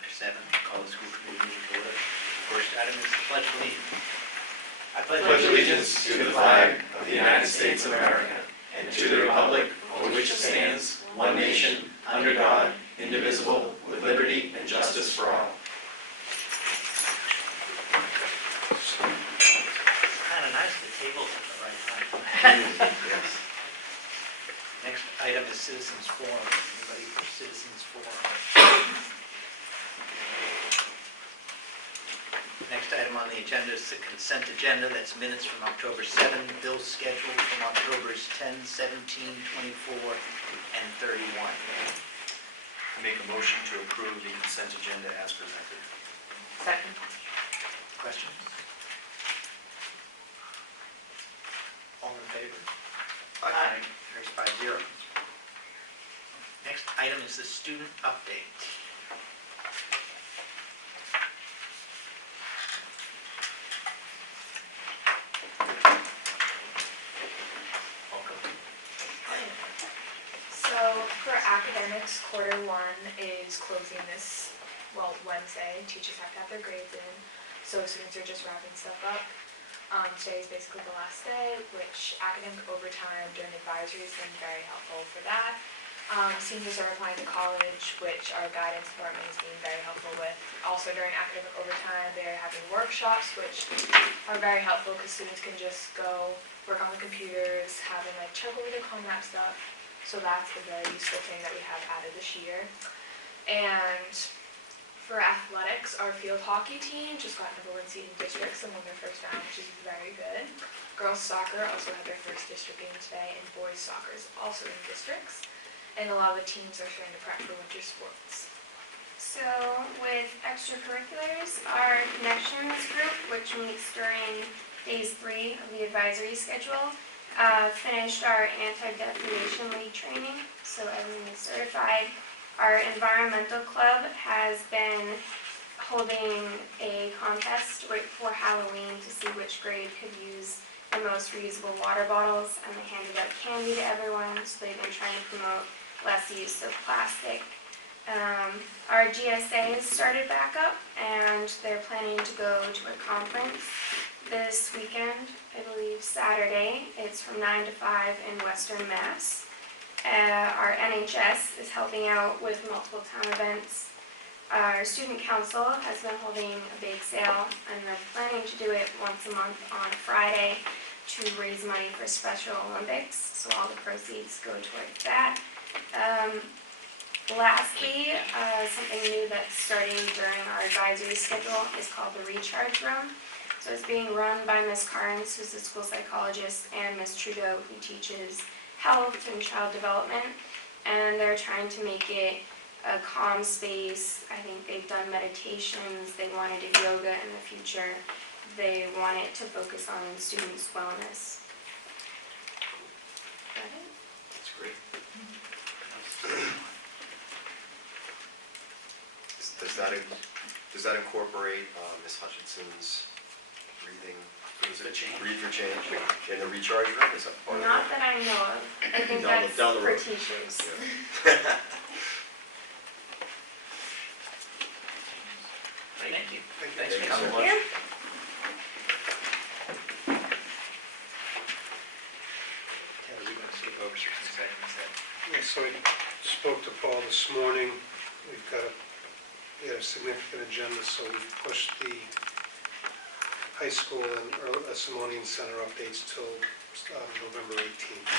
after 7. Call the school committee meeting to order. First item is the Pledge of Allegiance. I pledge allegiance to the flag of the United States of America and to the republic for which it stands, one nation, under God, indivisible, with liberty and justice for all. It's kind of nice the table's at the right time. Next item is Citizens Forum. Anybody for Citizens Forum? Next item on the agenda is the consent agenda. That's minutes from October 7, bills scheduled from Octobers 10, 17, 24, and 31. I make a motion to approve the consent agenda as presented. Second. Questions? All in favor? Aye. Carries 5-0. Next item is the student update. So for academics, quarter 1 is closing this, Wednesday. Teachers have to have their grades in, so students are just wrapping stuff up. Today is basically the last day, which academic overtime during advisory has been very helpful for that. Seniors are applying to college, which our guidance department is being very helpful with. Also during academic overtime, they're having workshops, which are very helpful because students can just go work on the computers, having like check over the CONMAP stuff. So that's a very useful thing that we have added this year. And for athletics, our field hockey team just got #1 seed in districts and won their first round, which is very good. Girls soccer also had their first district game today, and boys soccer is also in districts. And a lot of the teams are starting to prep for winter sports. So with extracurriculars, our connections group, which meets during phase 3 of the advisory schedule, finished our anti-defamation league training, so everyone is certified. Our environmental club has been holding a contest for Halloween to see which grade could use the most reusable water bottles, and they handed out candy to everyone, so they've been trying to promote less use of plastic. Our GSA has started back up, and they're planning to go to a conference this weekend, I believe Saturday. It's from 9 to 5 in Western Mass. Our NHS is helping out with multiple town events. Our student council has been holding a bake sale, and they're planning to do it once a month on Friday to raise money for Special Olympics, so all the proceeds go towards that. Lastly, something new that's starting during our advisory schedule is called the Recharge Room. So it's being run by Ms. Carnes, who's a school psychologist, and Ms. Trudeau, who teaches health and child development. And they're trying to make it a calm space. I think they've done meditations. They want to do yoga in the future. They want it to focus on students' wellness. Is that it? That's great. Does that incorporate Ms. Hutchinson's breathing? Breathe for change in the recharge room? Is that part of it? Not that I know of. I think that's down the for road. teachers. Yeah. Thank you. Thanks Thank for you coming. so much. Taylor, we're going to skip over some segments that Yeah, so I spoke to Paul this morning. We had a significant agenda, so we've pushed the high school and Simonian Center updates till November 18th.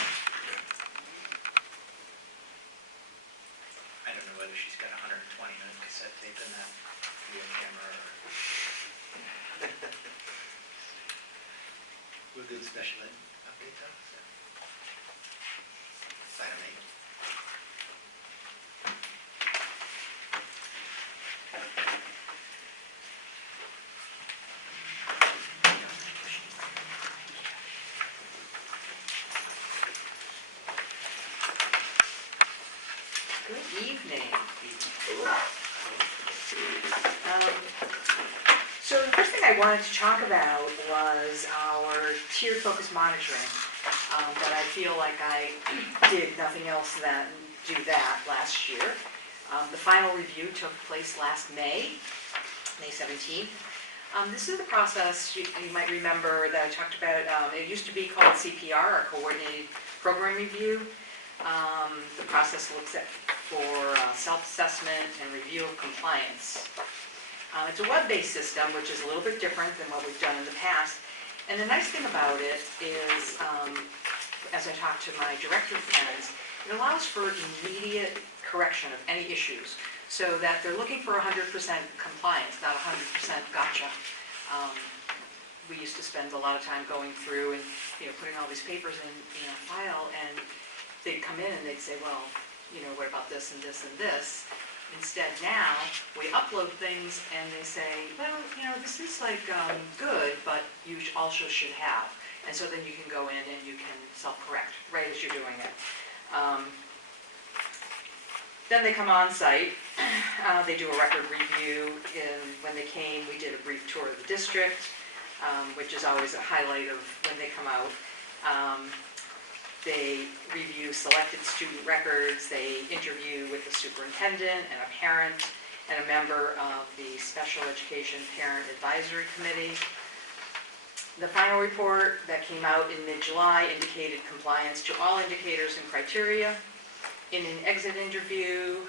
I don't know whether she's got 120-minute cassette tape in that video camera or... We'll do the special ed update though. Item 8. Good evening. So the first thing I wanted to talk about was our tiered focus monitoring. That I feel like I did nothing else than do that last year. The final review took place last May 17th. This is the process, you might remember that I talked about, it used to be called CPR, or Coordinated Program Review. The process looks at for self-assessment and review of compliance. It's a web-based system, which is a little bit different than what we've done in the past. And the nice thing about it is, as I talk to my director friends, it allows for immediate correction of any issues, so that they're looking for 100% compliance, not 100% gotcha. We used to spend a lot of time going through and putting all these papers in a file, and they'd come in and they'd say, well, what about this and this and this? Instead now, we upload things and they say, well, this is like good, but you also should have. And so then you can go in and you can self-correct right as you're doing it. Then they come on site, they do a record review, and when they came, we did a brief tour of the district, which is always a highlight of when they come out. They review selected student records, they interview with the superintendent and a parent and a member of the Special Education Parent Advisory Committee. The final report that came out in mid-July indicated compliance to all indicators and criteria. In an exit interview,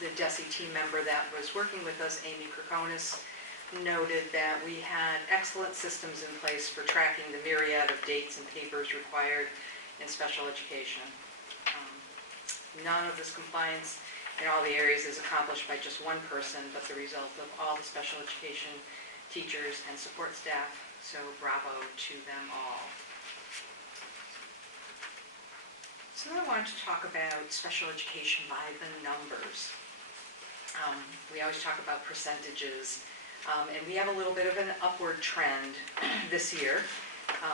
the DESE team member that was working with us, Amy Krakonis, noted that we had excellent systems in place for tracking the myriad of dates and papers required in special education. None of this compliance in all the areas is accomplished by just one person, but the result of all the special education teachers and support staff, so bravo to them all. So then I wanted to talk about special education by the numbers. We always talk about percentages, and we have a little bit of an upward trend this year.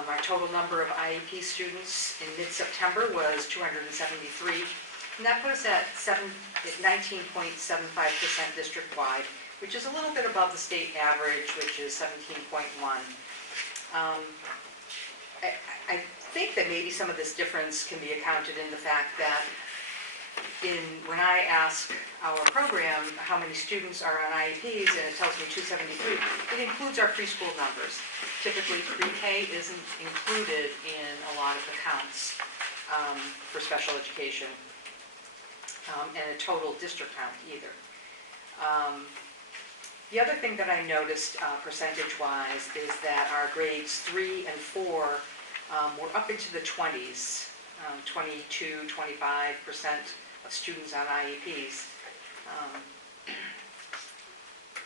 Our total number of IEP students in mid-September was 273, and that put us at 19.75% district-wide, which is a little bit above the state average, which is 17.1. I think that maybe some of this difference can be accounted in the fact that when I ask our program how many students are on IEPs and it tells me 273, it includes our preschool numbers. Typically pre-K isn't included in a lot of the counts for special education, and a total district count either. The other thing that I noticed percentage-wise is that our grades 3 and 4 we're up into the 20s, 22, 25% of students on IEPs.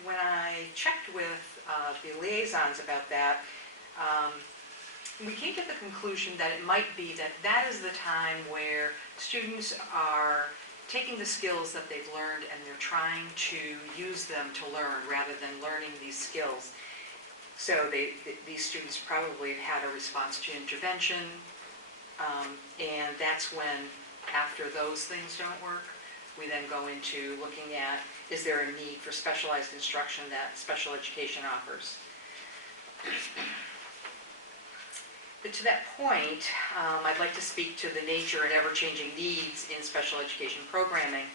When I checked with the liaisons about that, we came to the conclusion that it might be that is the time where students are taking the skills that they've learned and they're trying to use them to learn rather than learning these skills. So these students probably had a response to intervention, and that's when, after those things don't work, we then go into looking at, is there a need for specialized instruction that special education offers? But to that point, I'd like to speak to the nature and ever-changing needs in special education programming.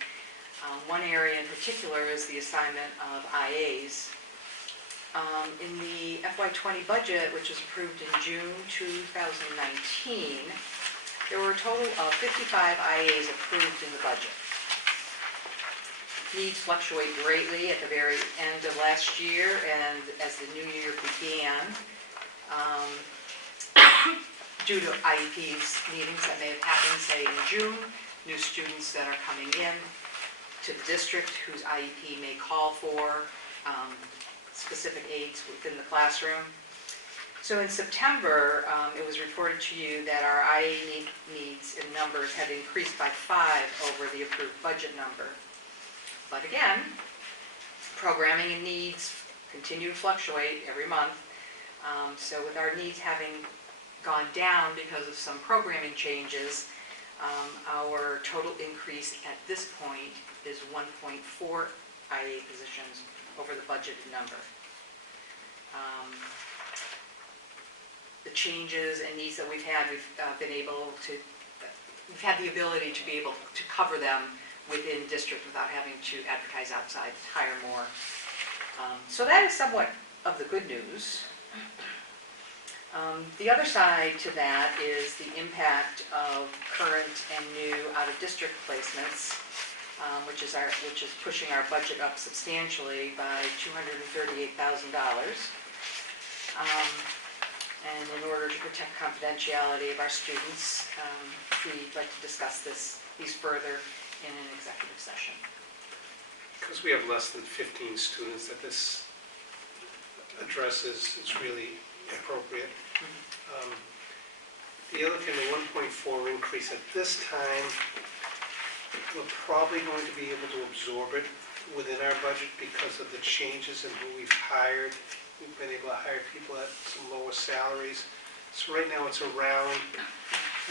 One area in particular is the assignment of IAs. In the FY20 budget, which was approved in June 2019, there were a total of 55 IAs approved in the budget. Needs fluctuate greatly at the very end of last year and as the new year began, due to IEPs meetings that may have happened, say, in June, new students that are coming in to the district whose IEP may call for specific aids within the classroom. So in September, it was reported to you that our IA needs and numbers had increased by 5 over the approved budget number. But again, programming and needs continue to fluctuate every month. So with our needs having gone down because of some programming changes, our total increase at this point is 1.4 IA positions over the budgeted number. The changes and needs that we've had, we've had the ability to be able to cover them within district without having to advertise outside, hire more. So that is somewhat of the good news. The other side to that is the impact of current and new out-of-district placements, which is pushing our budget up substantially by $238,000. And in order to protect confidentiality of our students, we'd like to discuss these further in an executive session. Because we have less than 15 students that this addresses, it's really appropriate. The other thing, the 1.4 increase at this time, we're probably going to be able to absorb it within our budget because of the changes in who we've hired. We've been able to hire people at some lower salaries. So right now it's around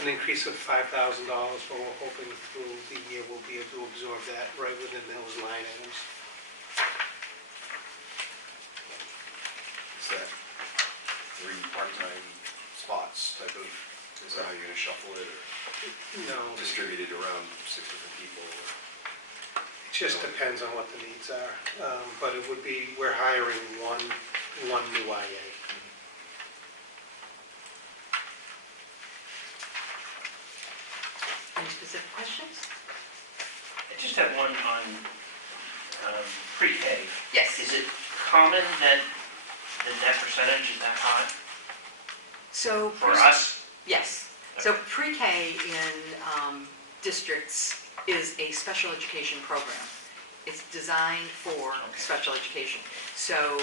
an increase of $5,000, but we're hoping through the year we'll be able to absorb that right within those line items. Is that 3 part-time spots type of, is that how you're gonna shuffle it, or No, distribute it around 6 different people? Or? it just depends on what the needs are. But it would be, we're hiring one new IA. Any specific questions? I just have one on pre-K. Yes. Is it common that that percentage is that high So for us? Yes. So pre-K in districts is a special education program. It's designed for special education. So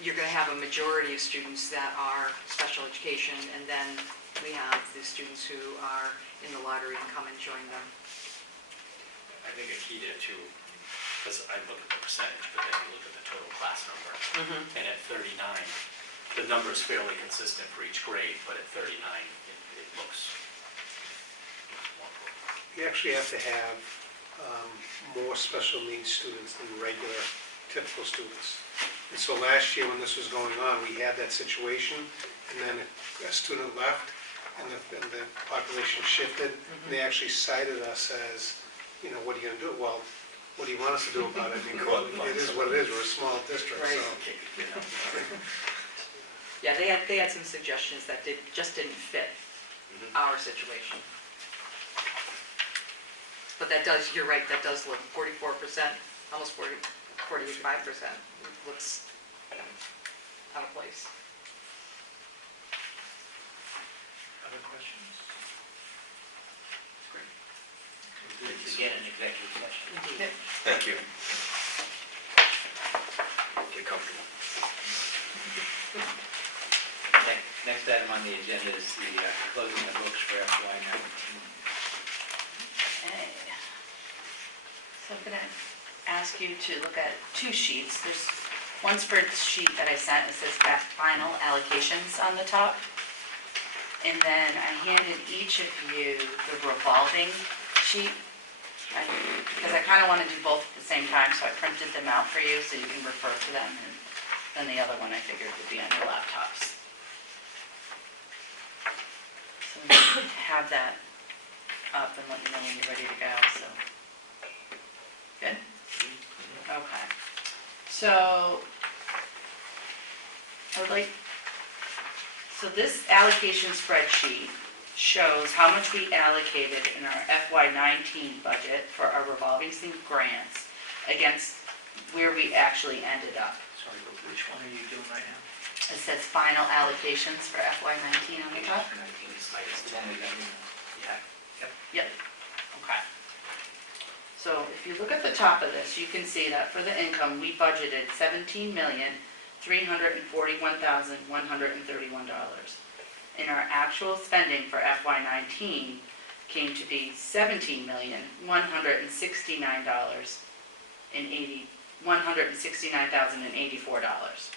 you're going to have a majority of students that are special education, and then we have the students who are in the lottery and come and join them. I think a key there too, because I look at the percentage, but then you look at the total class number. And at 39, the number is fairly consistent for each grade, but at 39, it looks more. You actually have to have more special needs students than regular typical students. And so last year when this was going on, we had that situation, and then a student left, and the population shifted, and they actually cited us as, you know, what are you going to do? Well, what do you want us to do about it? I mean, it is what it is, we're a small district, Right. so. Yeah, they had some suggestions that just didn't fit our situation. But that does, you're right, that does look 44%, almost 45%. Looks out of place. Other questions? Great. We'll do this again in executive session. Indeed. Thank you. Get comfortable. Next item on the agenda is the closing of books for FY19. Okay. So I'm going to ask you to look at 2 sheets. There's one spreadsheet that I sent, it says final allocations on the top. And then I handed each of you the revolving sheet, because I kind of want to do both at the same time, so I printed them out for you so you can refer to them. And then the other one I figured would be on your laptops. So I'm going to have that up and let you know when you're ready to go, so. Good? Okay. So, so this allocation spreadsheet shows how much we allocated in our FY19 budget for our revolving fund grants against where we actually ended up. Sorry, which one are you doing right now? It says final allocations for FY19 on the top. For 19, it's the one we got in. Yeah. Yep. Okay. So if you look at the top of this, you can see that for the income, we budgeted $17,341,131. And our actual spending for FY19 came to be $17,169,084.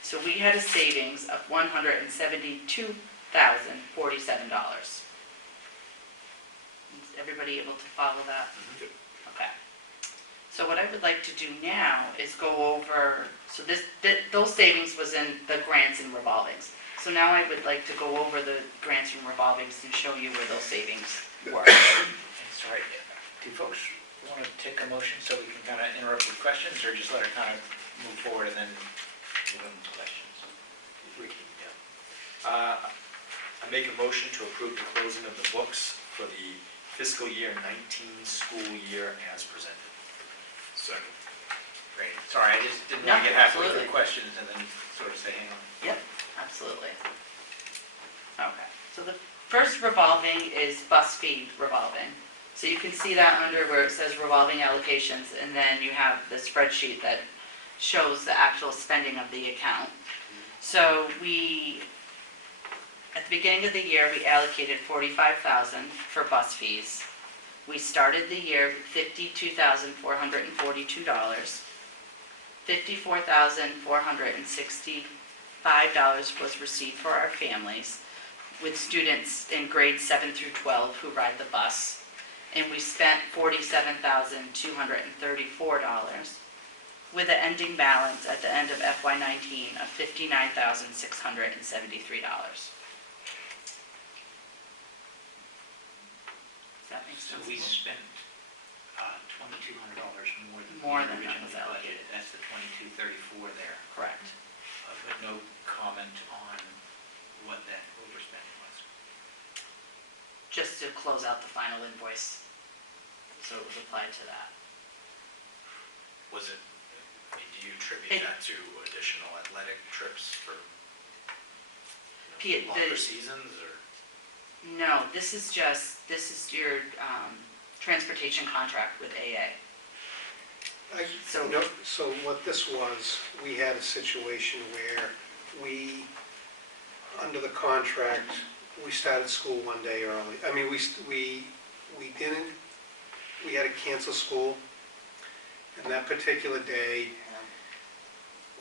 So we had a savings of $172,047. Is everybody able to follow that? Okay. So what I would like to do now is go over, so those savings was in the grants and revolvings. So now I would like to go over the grants and revolvings and show you where those savings were. Sorry, do folks Want to take a motion so we can kind of interrupt with questions, or just let her kind of move forward and then move on to questions? I make a motion to approve the closing of the books for the fiscal year 19 school year as presented. Second. Great, sorry, I just didn't No, want to get halfway absolutely. through questions and then sort of say, hang on. Yep, absolutely. Okay, so the first revolving is bus fee revolving. So you can see that under where it says revolving allocations, and then you have the spreadsheet that shows the actual spending of the account. So at the beginning of the year, we allocated $45,000 for bus fees. We started the year with $52,442. $54,465 was received for our families, with students in grades 7 through 12 who ride the bus. And we spent $47,234, with an ending balance at the end of FY19 of $59,673. Does that make So sense? we spent $2,200 More than than we that was originally allocated. budgeted. That's the 2234 there, Correct. but no comment on what that overspending was. Just to close out the final invoice. So it was applied to that. Was it, I mean, do you attribute It- that to additional athletic trips for P- longer the- seasons, or? No, this is your transportation contract with AA. So what this was, we had a situation where we, under the contract, we started school one day early. I mean, we had to cancel school, and that particular day,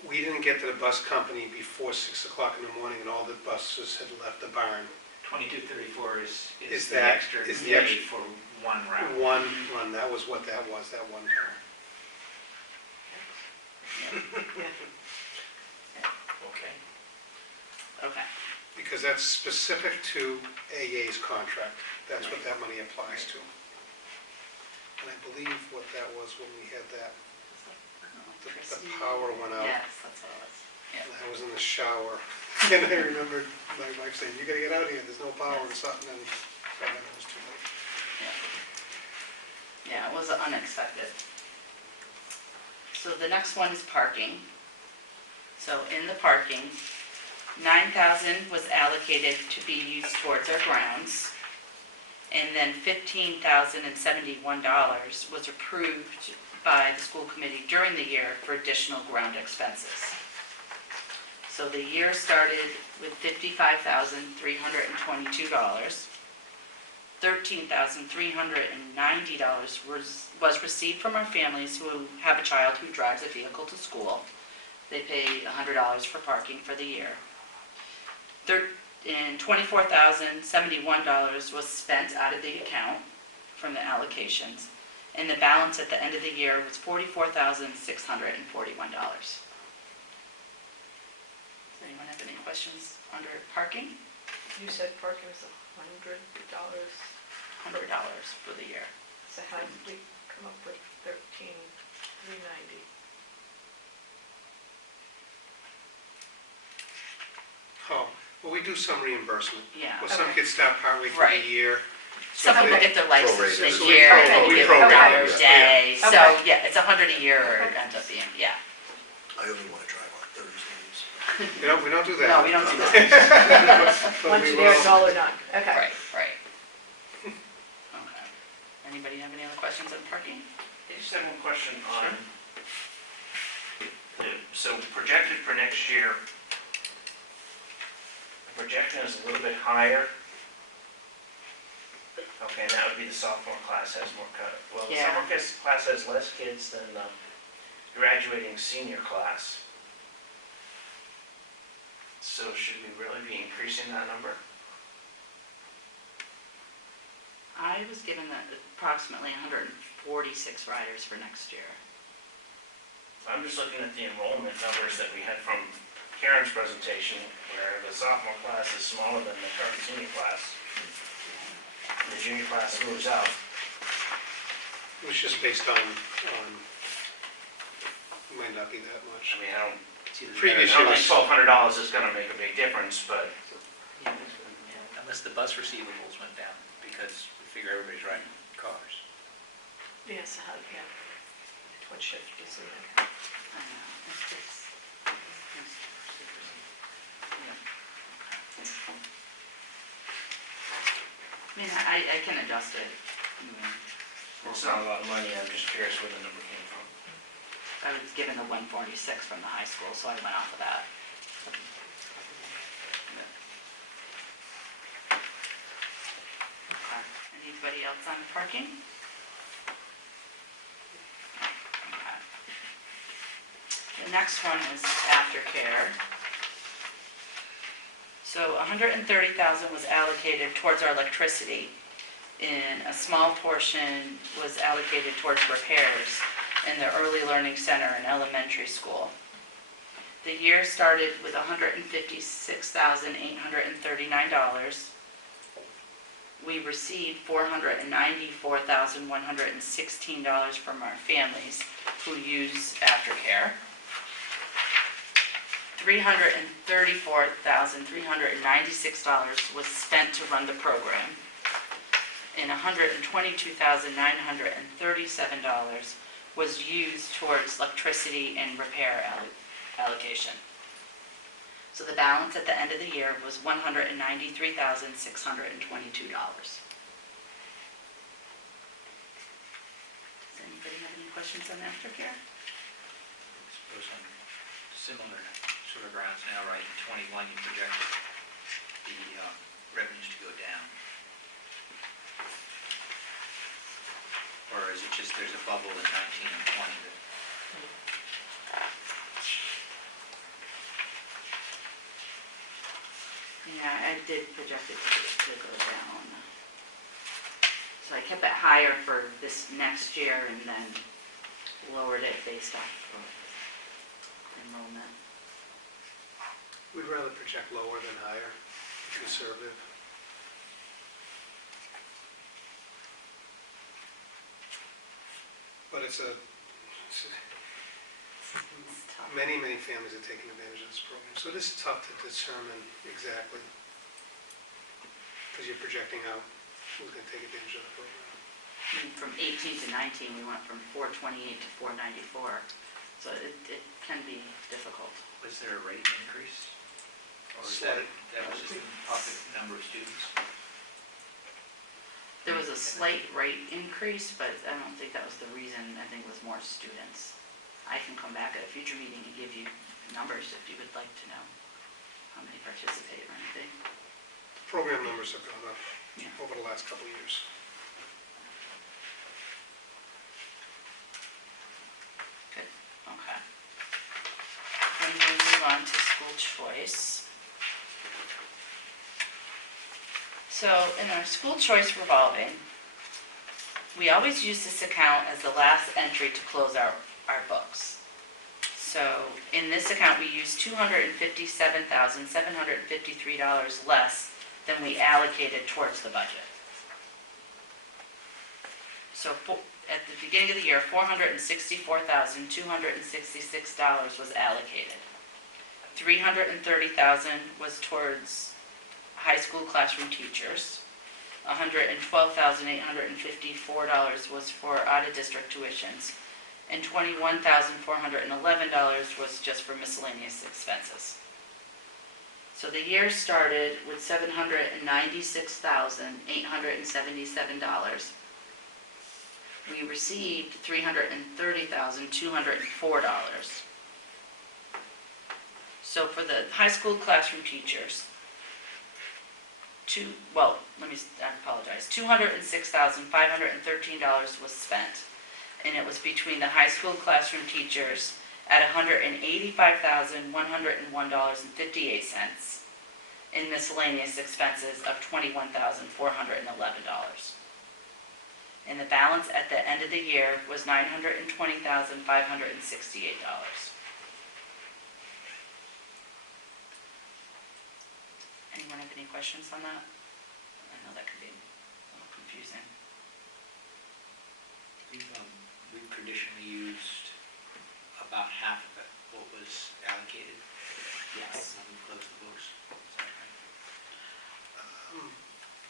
we didn't get to the bus company before 6 o'clock in the morning, and all the buses had left the barn. 2234 is Is the that- extra is the day extra- for one route. One run, that was what that was, that one time. Okay. Okay. Because that's specific to AA's contract. That's what that money applies to. And I believe what that was when we had that, the power went out. Yes, that's what it was. And I was in the shower, and I remembered my wife saying, "You gotta get out of here, there's no power in Sutton," and then it was too late. Yeah, it was unexpected. So the next one is parking. So in the parking, $9,000 was allocated to be used towards our grounds. And then $15,071 was approved by the school committee during the year for additional ground expenses. So the year started with $55,322. $13,390 was received from our families who have a child who drives a vehicle to school. They pay $100 for parking for the year. And $24,071 was spent out of the account from the allocations. And the balance at the end of the year was $44,641. Does anyone have any questions under parking? You said parking was $100, $100 for the year. so how did we come up with $13,390? Oh, well, we do some reimbursement. Yeah. Well, some Okay. kids start partway through the Right. year. Some So people they- get their license Prorated. in a So we year, pro- and we they get prorate $100 a it, day. yeah. So, yeah, it's $100 a year, or it ends up being, yeah. I only want to drive on Thursdays. We don't do that. No, we don't do that. But Once we you're there, will. $1 none, okay. Right, right. Okay. Anybody have any other questions on parking? I just have one question on, so projected for next year, the projection is a little bit higher. Okay, and that would be the sophomore class has more, well, the Yeah. summer class has less kids than the graduating senior class. So should we really be increasing that number? I was given that approximately 146 riders for next year. I'm just looking at the enrollment numbers that we had from Karen's presentation, where the sophomore class is smaller than the current senior class. The junior class moves out. It was just based on, might not be that much. I mean, I don't Previous think years, $1,200 is gonna make a big difference, but Unless the bus receivables went down, because we figure everybody's riding cars. Yes, yeah. What shift is it? I know, it's just- yeah. I mean, I can adjust it. it's not a lot of money. I'm just curious where the number came from. I was given the 146 from the high school, so I went off of that. Okay. Anybody else on parking? Okay. The next one is aftercare. So 130,000 was allocated towards our electricity, and a small portion was allocated towards repairs in the early learning center in elementary school. The year started with $156,839. We received $494,116 from our families who use aftercare. $334,396 was spent to run the program, and $122,937 was used towards electricity and repair allocation. So the balance at the end of the year was $193,622. Does anybody have any questions on aftercare? Suppose on similar sort of grounds now, right, in 21 you project the revenues to go down. Or is it just there's a bubble in 19 and 20 that... Yeah, I did project it to go down. So I kept it higher for this next year and then lowered it based off of enrollment. we'd rather project lower than higher, conservative. But it's tough. many families are taking advantage of this program, so this is tough to determine exactly, because you're projecting out who's going to take advantage of the program. I mean, from 18 to 19, we went from 428 to 494. So it can be difficult. Was there a rate increase? Or was that was just the number of students? There was a slight rate increase, but I don't think that was the reason. I think it was more students. I can come back at a future meeting and give you numbers if you would like to know how many participate or anything. Program numbers have gone up Yeah. over the last couple of years. Good, okay. And we'll move on to school choice. So in our school choice revolving, we always use this account as the last entry to close our books. So in this account, we use $257,753 less than we allocated towards the budget. So at the beginning of the year, $464,266 was allocated. $330,000 was towards high school classroom teachers. $112,854 was for out-of-district tuitions, and $21,411 was just for miscellaneous expenses. So the year started with $796,877. We received $330,204. So for the high school classroom teachers, I apologize, $206,513 was spent, and it was between the high school classroom teachers at $185,101.58, and miscellaneous expenses of $21,411. And the balance at the end of the year was $920,568. Anyone have any questions on that? I know that could be a little confusing. We've traditionally used about half of it, what was allocated. Yes. When we closed the books. Is that right?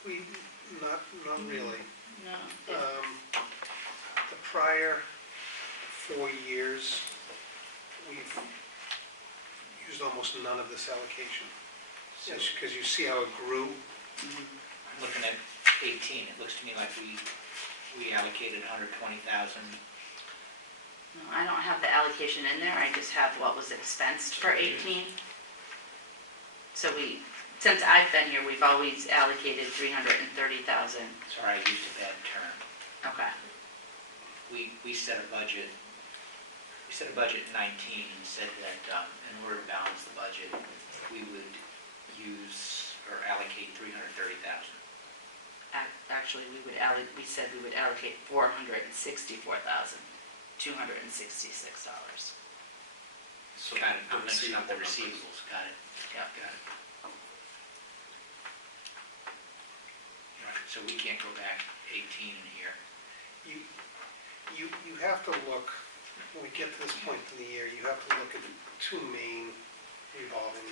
We, not really. No. The prior 4 years, we've used almost none of this allocation. So, Because you see how it grew. looking at 18, it looks to me like we allocated 120,000. No, I don't have the allocation in there, I just have what was expensed for 18. So since I've been here, we've always allocated 330,000. Sorry, I used a bad term. Okay. We set a budget. We set a budget in 19 and said that in order to balance the budget, we would use or allocate 330,000. Actually, we said we would allocate $464,266. So Got it, the I'm mixing up the receivable receivables, got it. Yep. Got it. Right, so we can't go back 18 in here. You have to look, when we get to this point in the year, you have to look at the two main revolving,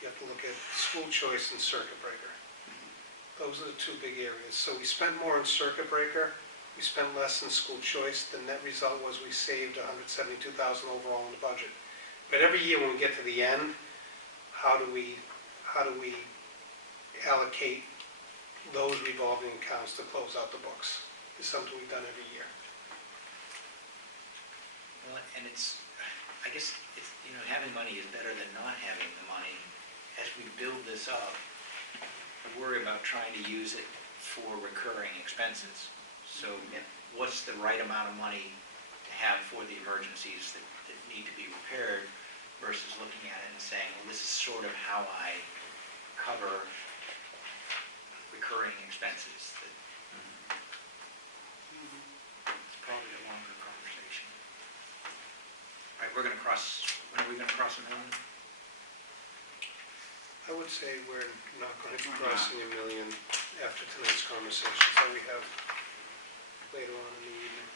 you have to look at school choice and circuit breaker. Those are the two big areas. So we spent more on circuit breaker, we spent less in school choice. The net result was we saved $172,000 overall in the budget. But every year when we get to the end, how do we allocate those revolving accounts to close out the books? It's something we've done every year. Well, and I guess, having money is better than not having the money. As we build this up, I worry about trying to use it for recurring expenses. So what's the right amount of money to have for the emergencies that need to be repaired versus looking at it and saying, well, this is sort of how I cover recurring expenses. It's probably a longer conversation. All right, when are we going to cross a million? I would say we're not going to be crossing $1 million after tonight's conversations that we have later on in the evening.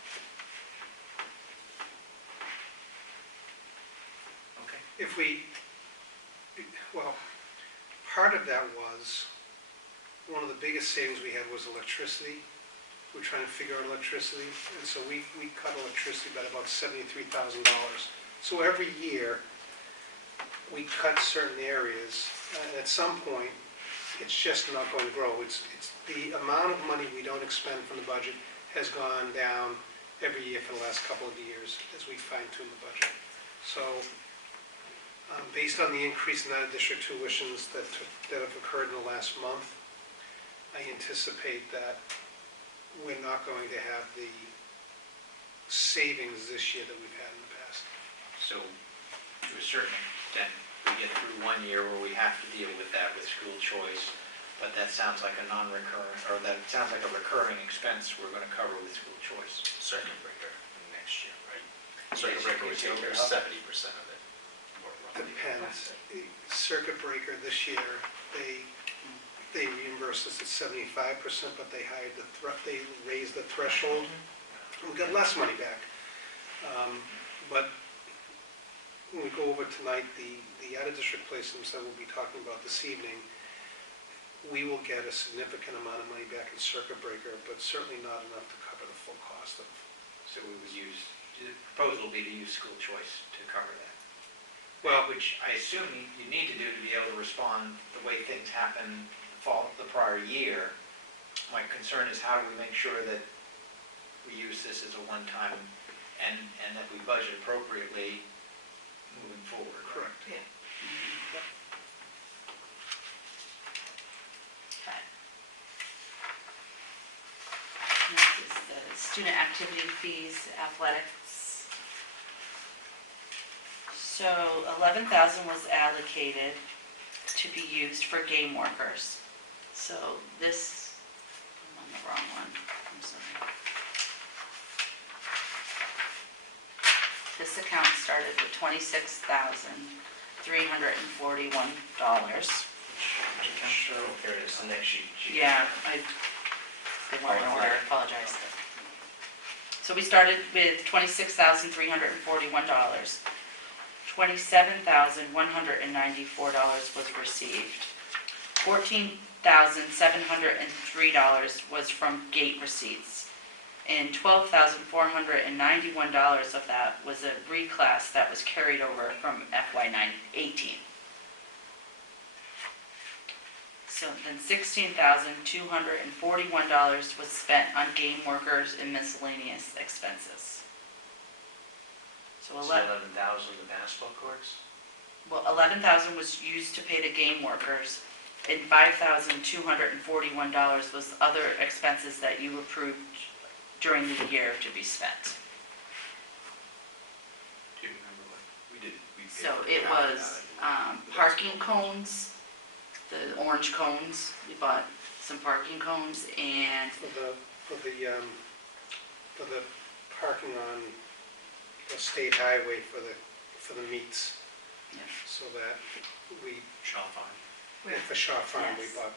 Okay. Part of that was, one of the biggest savings we had was electricity. We're trying to figure out electricity, and so we cut electricity by about $73,000. So every year, we cut certain areas, and at some point, it's just not going to grow. It's the amount of money we don't expend from the budget has gone down every year for the last couple of years as we fine-tune the budget. So, based on the increase in out-of-district tuitions that have occurred in the last month, I anticipate that we're not going to have the savings this year that we've had in the past. So, to a certain extent, we get through 1 year where we have to deal with that with school choice, but that sounds like a non-recurring, or that sounds like a recurring expense we're going to cover with school choice. circuit breaker next year, right? Circuit breaker would take care of 70% of it. or roughly. Depends. Circuit breaker this year, they reimbursed us at 75%, but they raised the threshold. We got less money back. But when we go over tonight, the out-of-district placements that we'll be talking about this evening, we will get a significant amount of money back in circuit breaker, but certainly not enough to cover the full cost of. So we would the proposal would be to use school choice to cover that. Well, Which I assume you need to do to be able to respond the way things happen the prior year. My concern is how do we make sure that we use this as a one-time and that we budget appropriately moving forward. correct. Yeah. Okay. Next is the student activity fees, athletics. So 11,000 was allocated to be used for game workers. So this, I'm on the wrong one, I'm sorry. This account started with $26,341. Sure, here it is, the next sheet. Yeah, they weren't in order, I apologize. So we started with $26,341. $27,194 was received. $14,703 was from gate receipts. And $12,491 of that was a reclass that was carried over from FY18. So then $16,241 was spent on game workers and miscellaneous expenses. So So 11,000 the basketball courts? Well, 11,000 was used to pay the game workers, and $5,241 was other expenses that you approved during the year to be spent. Do you remember what we did? We paid So for it half of was that. parking cones, the orange cones, we bought some parking cones, and For the parking on the state highway for the meets, yeah, so that we, Shaw Farm. for Shaw Farm, we Yes. bought,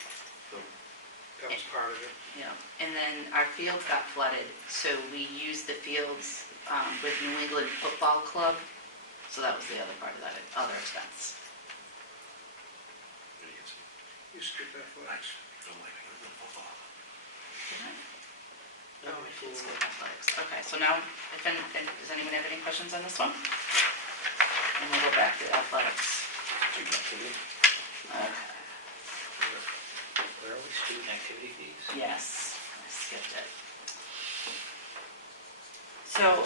that was part of it. yeah. And then our fields got flooded, so we used the fields with New England Football Club, so that was the other part of that other expense. You skip that for us. Don't like it, football. Oh, we should skip athletics. Okay, so now, does anyone have any questions on this one? And we'll go back to athletics. Student activity? Okay, Where are we, student activity fees? yes, I skipped it. So,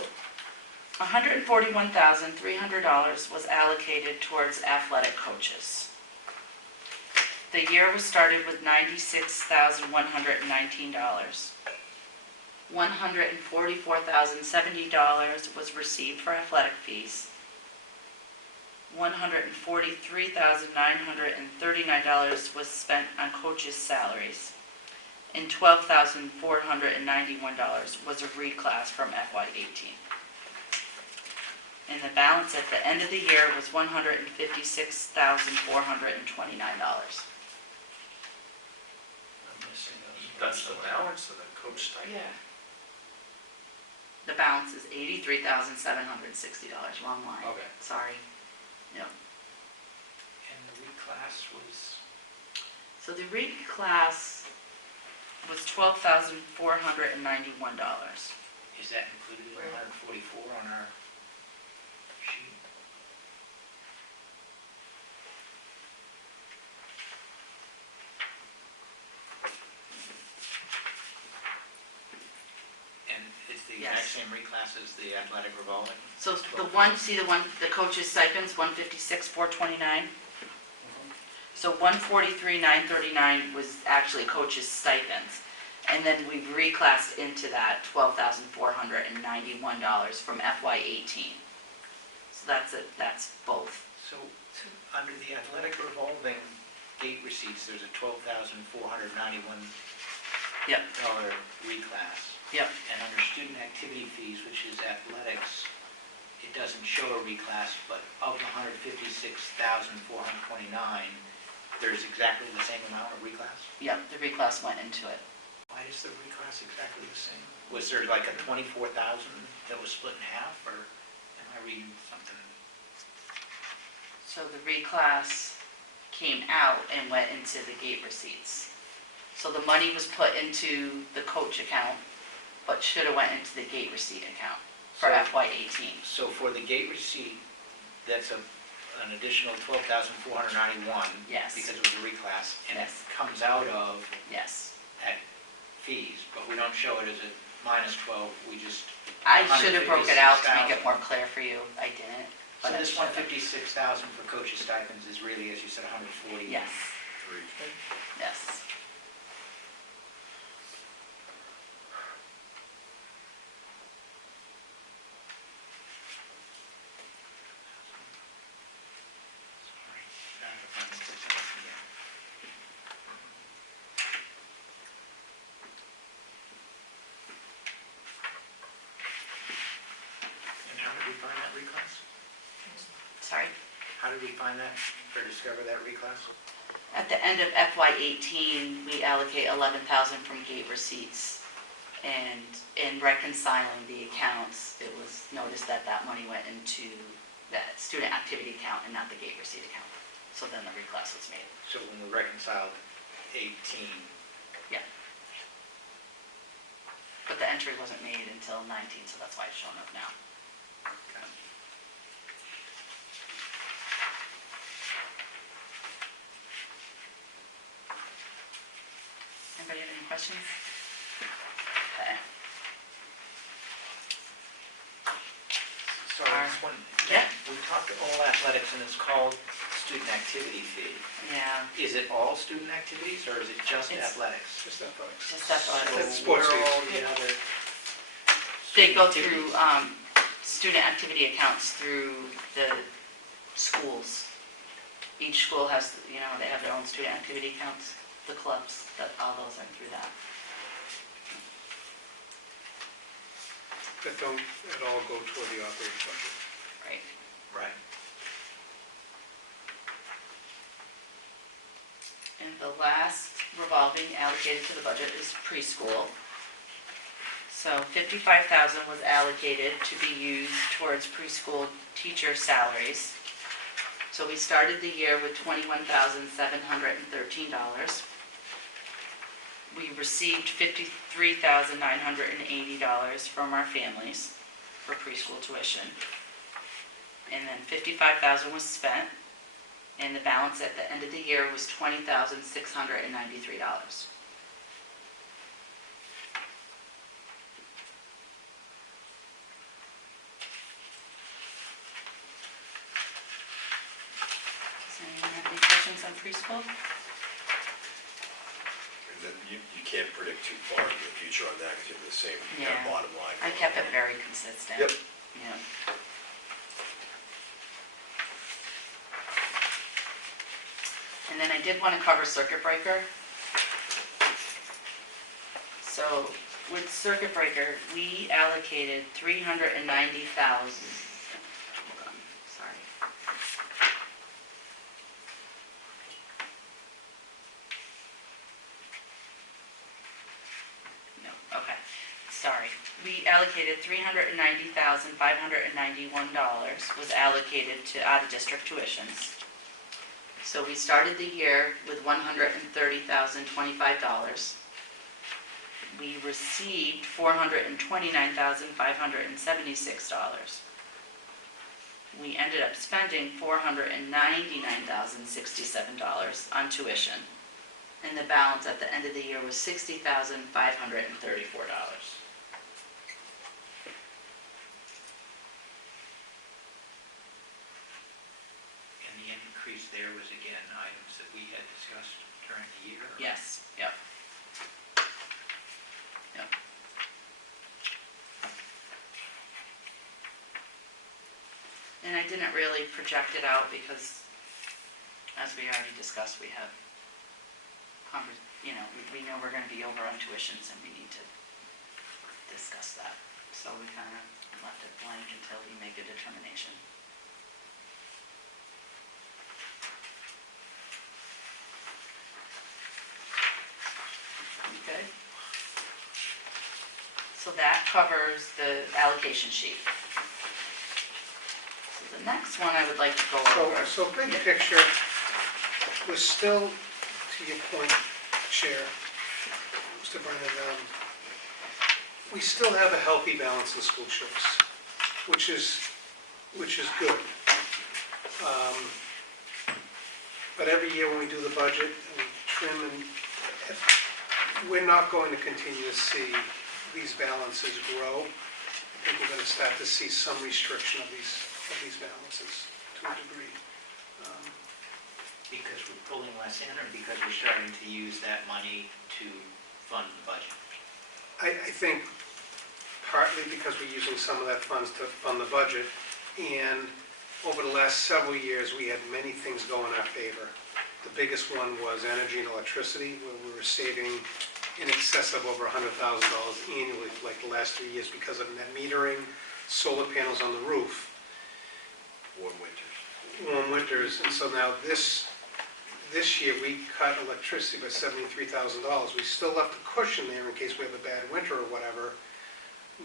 $141,300 was allocated towards athletic coaches. The year was started with $96,119. $144,070 was received for athletic fees. $143,939 was spent on coaches' salaries. And $12,491 was a reclass from FY18. And the balance at the end of the year was $156,429. I'm missing those. That's the balance of the coach stipend? Yeah. The balance is $83,760, wrong line. Okay. Sorry. Yep. And the reclass was, So the reclass was $12,491. is that included in 144 on our sheet? And is the exact Yes. same reclass as the athletic revolving? So the one, see the one, the coach's stipends, 156,429? So 143,939 was actually coach's stipends. And then we reclassed into that $12,491 from FY18. So that's it, that's both. So, under the athletic revolving gate receipts, there's a $12,491 Yep. reclass. Yep. And under student activity fees, which is athletics, it doesn't show a reclass, but of the $156,429, there's exactly the same amount of reclass? Yep, the reclass went into it. Why is the reclass exactly the same? Was there like a 24,000 that was split in half, or am I reading something? So the reclass came out and went into the gate receipts. So the money was put into the coach account, but should have went into the gate receipt account for So- FY18. So for the gate receipt, that's an additional $12,491. Yes. Because it was a reclass, and it Yes. comes out of Yes. at fees, but we don't show it as a minus 12, we just... I should have broke it out to make 156,000. it more clear for you. I didn't. So but I this should have. 156,000 for coaches stipends is really, as you said, 140? Yes, yes. Sorry, I have to find the percentage again. And how did we find that reclass? Sorry. How did we find that, or discover that reclass? At the end of FY18, we allocate 11,000 from gate receipts. And in reconciling the accounts, it was noticed that that money went into that student activity account and not the gate receipt account. So then the reclass was made. So when we reconciled 18, But the entry wasn't made until 19, so that's why it's showing up now. Anybody have any questions? Okay. so this one, Yeah. we talked all athletics and it's called student activity fee. Yeah, Is it all student activities or is it just It's- athletics? Just athletics. just that's all. That's sports Where are fees. all the other? They go student through activities? student activity accounts through the schools. Each school has, they have their own student activity accounts, the clubs, all those are through that. That don't at all go toward the operating budget. Right. Right. And the last revolving allocated to the budget is preschool. So 55,000 was allocated to be used towards preschool teacher salaries. So we started the year with $21,713. We received $53,980 from our families for preschool tuition. And then 55,000 was spent. And the balance at the end of the year was $20,693. Does anyone have any questions on preschool? And then you can't predict too far in the future on that because you have the same kind Yeah. of bottom line. I kept it very consistent. Yep. Yeah. And then I did want to cover circuit breaker. So with circuit breaker, we allocated 390,000. Hold on, sorry. No, okay, sorry. We allocated $390,591 was allocated to out-of-district tuitions. So we started the year with $130,025. We received $429,576. We ended up spending $499,067 on tuition. And the balance at the end of the year was $60,534. And the increase there was again items that we had discussed during the year? Yes, yep. Yep. And I didn't really project it out because, as we already discussed, we have, we know we're going to be over on tuitions and we need to discuss that. So we kind of left it blank until we make a determination. Okay. So that covers the allocation sheet. So the next one I would like to go over. So big picture, we're still, to your point, Chair, Mr. Brennan, we still have a healthy balance in school trips, which is good. But every year when we do the budget and we trim, and we're not going to continue to see these balances grow. I think we're going to start to see some restriction of these balances to a degree. Because we're pulling less in or because we're starting to use that money to fund the budget? I think partly because we're using some of that funds to fund the budget, and over the last several years, we had many things go in our favor. The biggest one was energy and electricity, where we were saving in excess of over $100,000 annually for like the last 3 years because of net metering, solar panels on the roof. Warm winters. Warm winters, and so now this this year, we cut electricity by $73,000. We still left a cushion there in case we have a bad winter or whatever,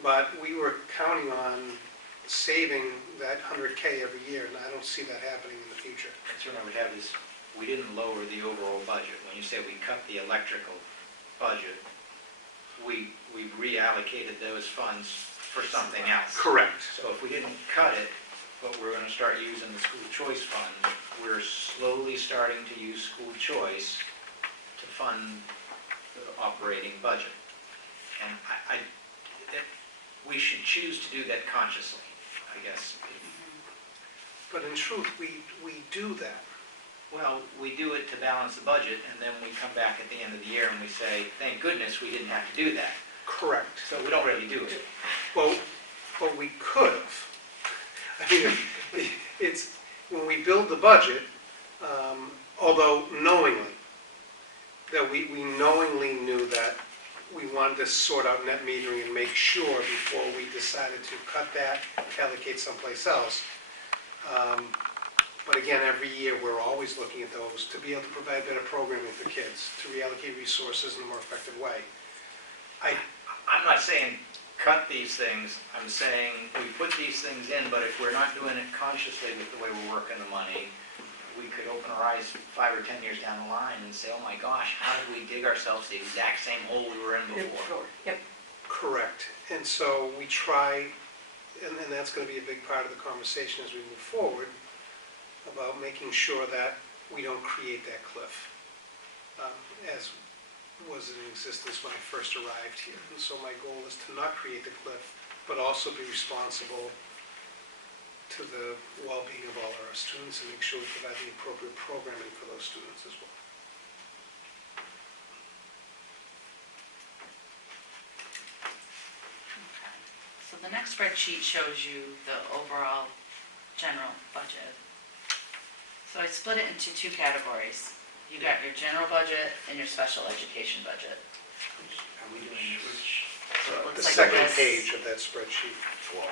but we were counting on saving that 100K every year, and I don't see that happening in the future. Concern I would have is, we didn't lower the overall budget. When you say we cut the electrical budget, we reallocated those funds for something else. Correct. So if we didn't cut it, but we're gonna start using the school choice funds, we're slowly starting to use school choice to fund the operating budget. And we should choose to do that consciously, I guess. But in truth, we do that. Well, we do it to balance the budget, and then we come back at the end of the year and we say, thank goodness we didn't have to do that. Correct. So we don't really do it. Well, we could have. I mean, it's, when we build the budget, although knowingly, that we knowingly knew that we wanted to sort out net metering and make sure before we decided to cut that, allocate someplace else. But again, every year, we're always looking at those to be able to provide better programming for kids, to reallocate resources in a more effective way. I'm not saying cut these things, I'm saying we put these things in, but if we're not doing it consciously with the way we're working the money, we could open our eyes 5 or 10 years down the line and say, oh my gosh, how did we dig ourselves the exact same hole we were in before? Yep. Correct. And so we try, and that's going to be a big part of the conversation as we move forward, about making sure that we don't create that cliff, as was in existence when I first arrived here. And so my goal is to not create the cliff, but also be responsible to the well-being of all our students and make sure we provide the appropriate programming for those students as well. Okay. So the next spreadsheet shows you the overall general budget. So I split it into two categories. You got your general budget and your special education budget. Are we doing which? So it The looks like second this. page of that spreadsheet. 12.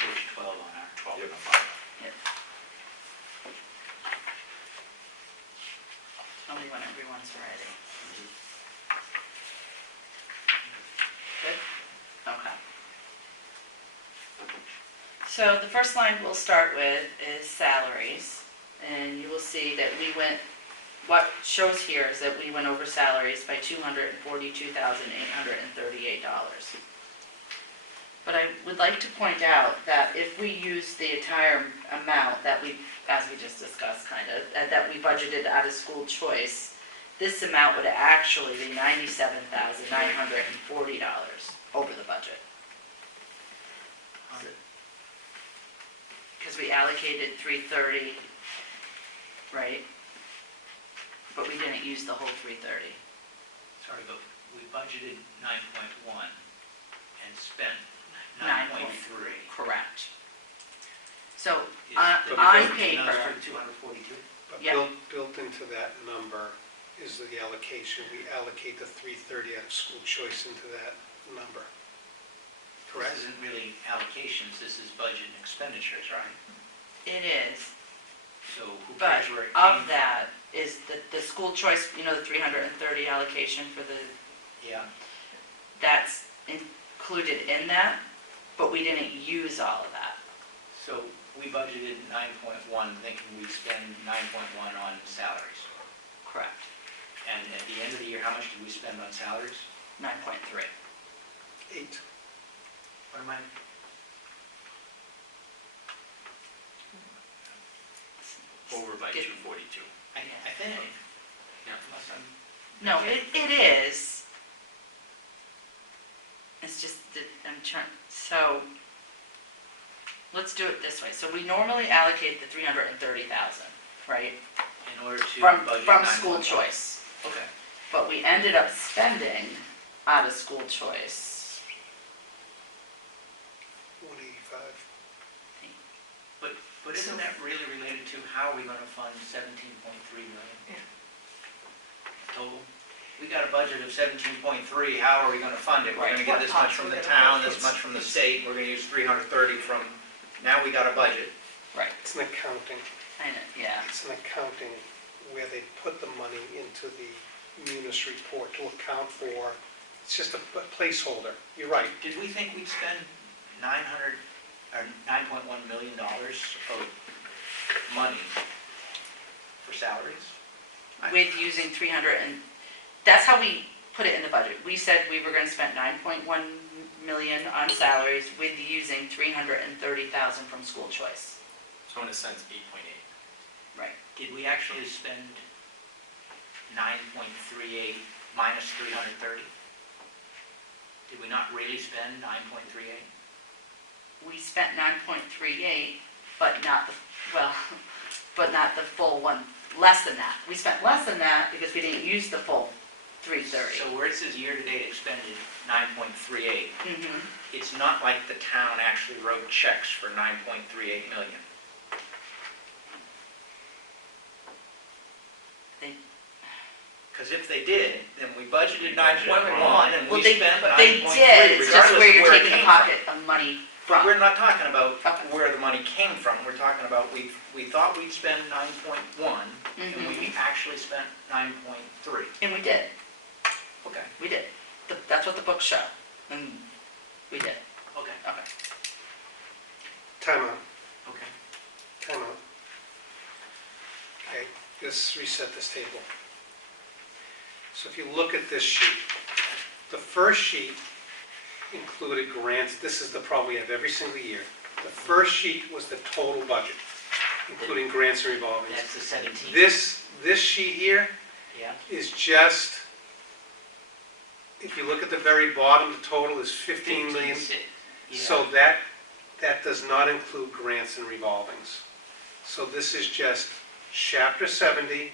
Page 12 on our 12 Yep. and a 5. Yep. Tell me when everyone's ready. Good? Okay. So the first line we'll start with is salaries, and you will see that we went, what shows here is that we went over salaries by $242,838. But I would like to point out that if we use the entire amount that we, as we just discussed kind of, that we budgeted out of school choice, this amount would actually be $97,940 over the budget. Because we allocated $330, right? But we didn't use the whole $330. Sorry, but we budgeted 9.1 and spent 9.3. 9.3. Correct. So Is on the difference between paper, those two 242? But Yeah. built into that number is the allocation. We allocate the 330 out of school choice into that number. Correct? This isn't really allocations, this is budget and expenditures, right? it is, So who but cares where it of came? that is the school choice, you know, the 330 allocation for the, Yeah, that's included in that, but we didn't use all of that. so we budgeted 9.1, thinking we'd spend 9.1 on salaries. Correct. And at the end of the year, how much did we spend on salaries? 9.3. 8. What am I? Over by Get- 242. I think, Yeah. unless I'm, No, it is. It's just that I'm trying, so let's do it this way. So we normally allocate the 330,000, right? in order to From budget school 9.1. choice. Okay. But we ended up spending out of school choice. 185. But isn't that really related to how are we gonna fund 17.3 million? Yeah. Total? We got a budget of 17.3, how are we gonna fund it? We're gonna get What this much pots from are the we gonna town, put? this much from the state, we're gonna use 330 from, now we got a budget. Right. It's an accounting. I know, yeah. It's an accounting where they put the money into the munis report to account for, it's just a placeholder. You're right. Did we think we'd spend 900, or $9.1 million of money for salaries? With using 300 and, that's how we put it in the budget. We said we were gonna spend 9.1 million on salaries with using 330,000 from school choice. So in a sense, 8.8. Right. Did we actually spend 9.38 minus 330? Did we not really spend 9.38? We spent 9.38, but not the, well, but not the full one, less than that. We spent less than that because we didn't use the full 330. So where it says year-to-date expended 9.38, Mhm. it's not like the town actually wrote checks for 9.38 million. They- Because if they did, then we budgeted 9.1 and Well, we they spent 9.3 did, it's just where you're regardless of it taking a came from. pocket of money But from. we're not talking about Okay. where the money came from, we're talking about, we thought we'd spend 9.1, and we actually spent 9.3. And we did, Okay, we did. That's what the books show, and we did. okay, Okay. Time out, okay. time out. Okay, let's reset this table. So if you look at this sheet, the first sheet included grants. This is the problem we have every single year. The first sheet was the total budget, including grants and revolvings. That's the 17. This sheet here Yeah, is just, if you look at the very bottom, the total is 15 million. 15, yeah. So that does not include grants and revolvings. So this is just chapter 70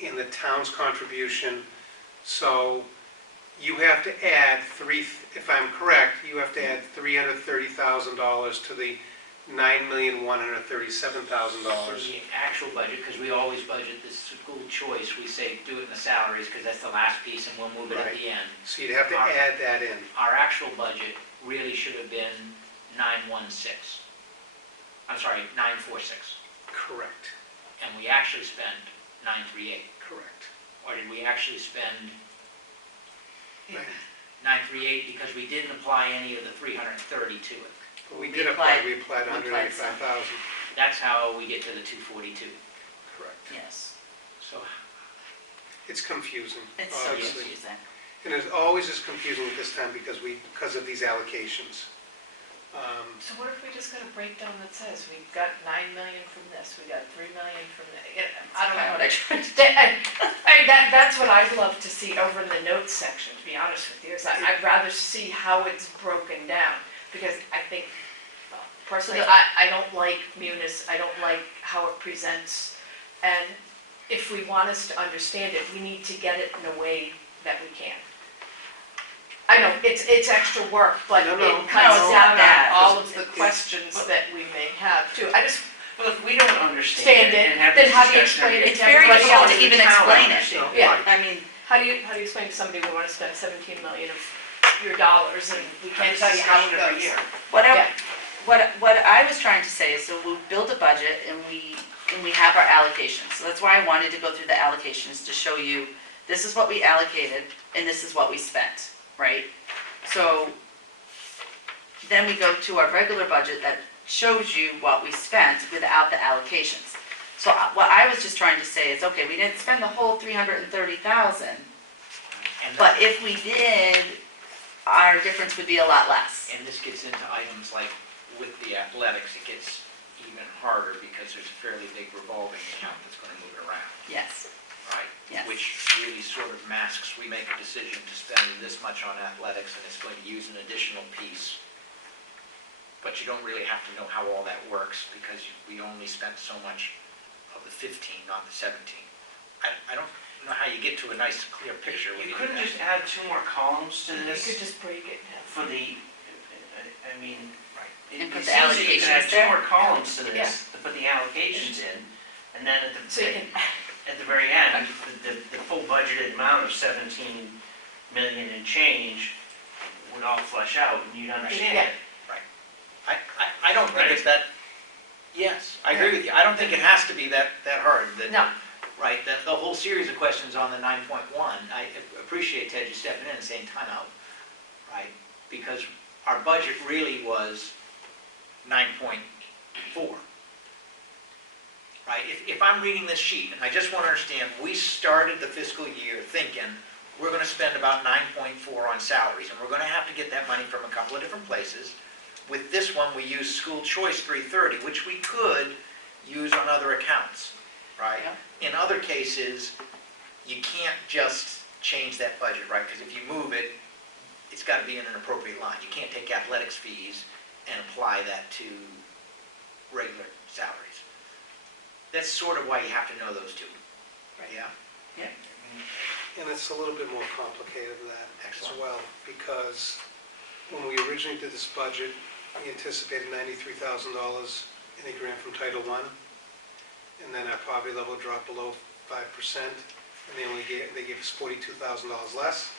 in the town's contribution. So you have to add if I'm correct, you have to add $330,000 to the $9,137,000. So the actual budget, because we always budget the school choice, we say do it in the salaries, because that's the last piece, and we'll move it at Right. the end. So you'd have to add that in. Our actual budget really should have been 916. I'm sorry, 946. Correct, And we actually spent 938. correct. Or did we actually spend Right. 938 because we didn't apply any of the 330 to it? But we We did apply, applied- we applied we applied 185,000. That's how we get to the 242. Correct. Yes. So, It's confusing, It's so obviously. confusing. And it always is confusing at this time because of these allocations. So what if we just got a breakdown that says, we got 9 million from this, we got 3 million from that? I don't Kinda know. what I tried to do. That's what I'd love to see over in the notes section, to be honest with you, is I'd rather see how it's broken down. Because I think, personally, I don't like munis, I don't like how it presents. And if we want us to understand it, we need to get it in a way that we can. I know, it's extra work, but No, it no. cuts No, it's down not that. on all of the questions that we may have too. I just Well, if we don't understand stand it it, and have then this how do you discussion explain it It's to very everybody difficult else? to in the even town explain it. understand. Yeah. I mean, How do you explain to somebody we want to spend 17 million of your dollars and we can't tell you how it Every goes? year. what Yeah. I was trying to say is, so we'll build a budget and we have our allocations. So that's why I wanted to go through the allocations, to show you, this is what we allocated and this is what we spent, right? So then we go to our regular budget that shows you what we spent without the allocations. So what I was just trying to say is, okay, we didn't spend the whole 330,000, and but if we did, our difference would be a lot less. And this gets into items like with the athletics, it gets even harder because there's a fairly big revolving account that's going to move it around, Yes, right? yes. Which really sort of masks, we make a decision to spend this much on athletics and it's going to use an additional piece. But you don't really have to know how all that works because we only spent so much of the 15, not the 17. I don't know how you get to a nice clear picture when You you do couldn't that. just add 2 more columns to You this could just break it down. for the, I mean, it And put it the seems that you could add allocations 2 there. more columns to Yeah. this, to put the allocations in, and then So you can, at the very end, the full budgeted amount of 17 million and change would all flush out and you'd understand Yeah. it. I don't think it's that Yes, I agree with you. I don't think it has to be that hard. No. Right, the whole series of questions on the 9.1, I appreciate Ted you stepping in and saying timeout, right? Because our budget really was 9.4. Right, if I'm reading this sheet, and I just want to understand, we started the fiscal year thinking we're going to spend about 9.4 on salaries, and we're going to have to get that money from a couple of different places. With this one, we use school choice 330, which we could use on other accounts, right? Yeah. In other cases, you can't just change that budget, right? Because if you move it, it's got to be in an appropriate line. You can't take athletics fees and apply that to regular salaries. That's sort of why you have to know those two. Right. Yeah? Yeah. And it's a little bit more complicated than that as Excellent. well, because when we originally did this budget, we anticipated $93,000 in a grant from Title I, and then our poverty level dropped below 5%, and they gave us $42,000 less.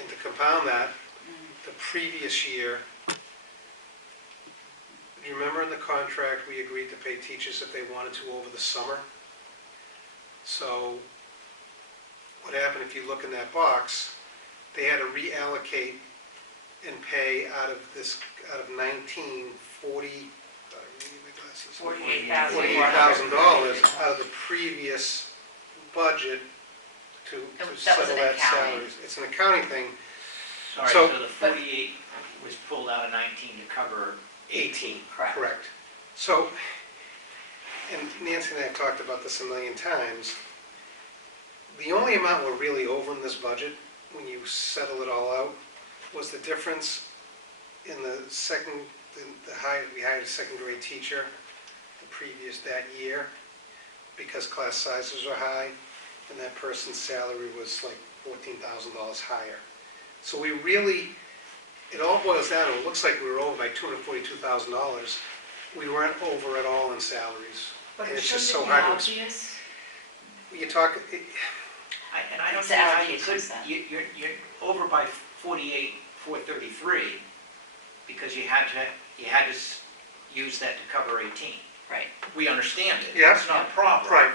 And to compound that, the previous year, do you remember in the contract, we agreed to pay teachers if they wanted to over the summer? So what happened, if you look in that box, they had to reallocate and pay out of 48,000. $48,000 out of the previous budget to That was settle an that accounting. salaries. It's an accounting thing. Sorry, So- so the 48 was pulled out of 19 to cover 18. Correct. Correct. So, and Nancy and I have talked about this a million times, the only amount we're really over in this budget, when you settle it all out, was the difference in we hired a second grade teacher that year, because class sizes are high, and that person's salary was like $14,000 higher. So we really, it all boils down to, it looks like we were over by $242,000. We weren't over at all in salaries. But And it it's just shouldn't so be hard to obvious. You talk, And I don't It's see how you allocations could, then. you're over by 48,433 because you had to use that to cover 18. Right, We understand it. Yeah. It's not a problem. right,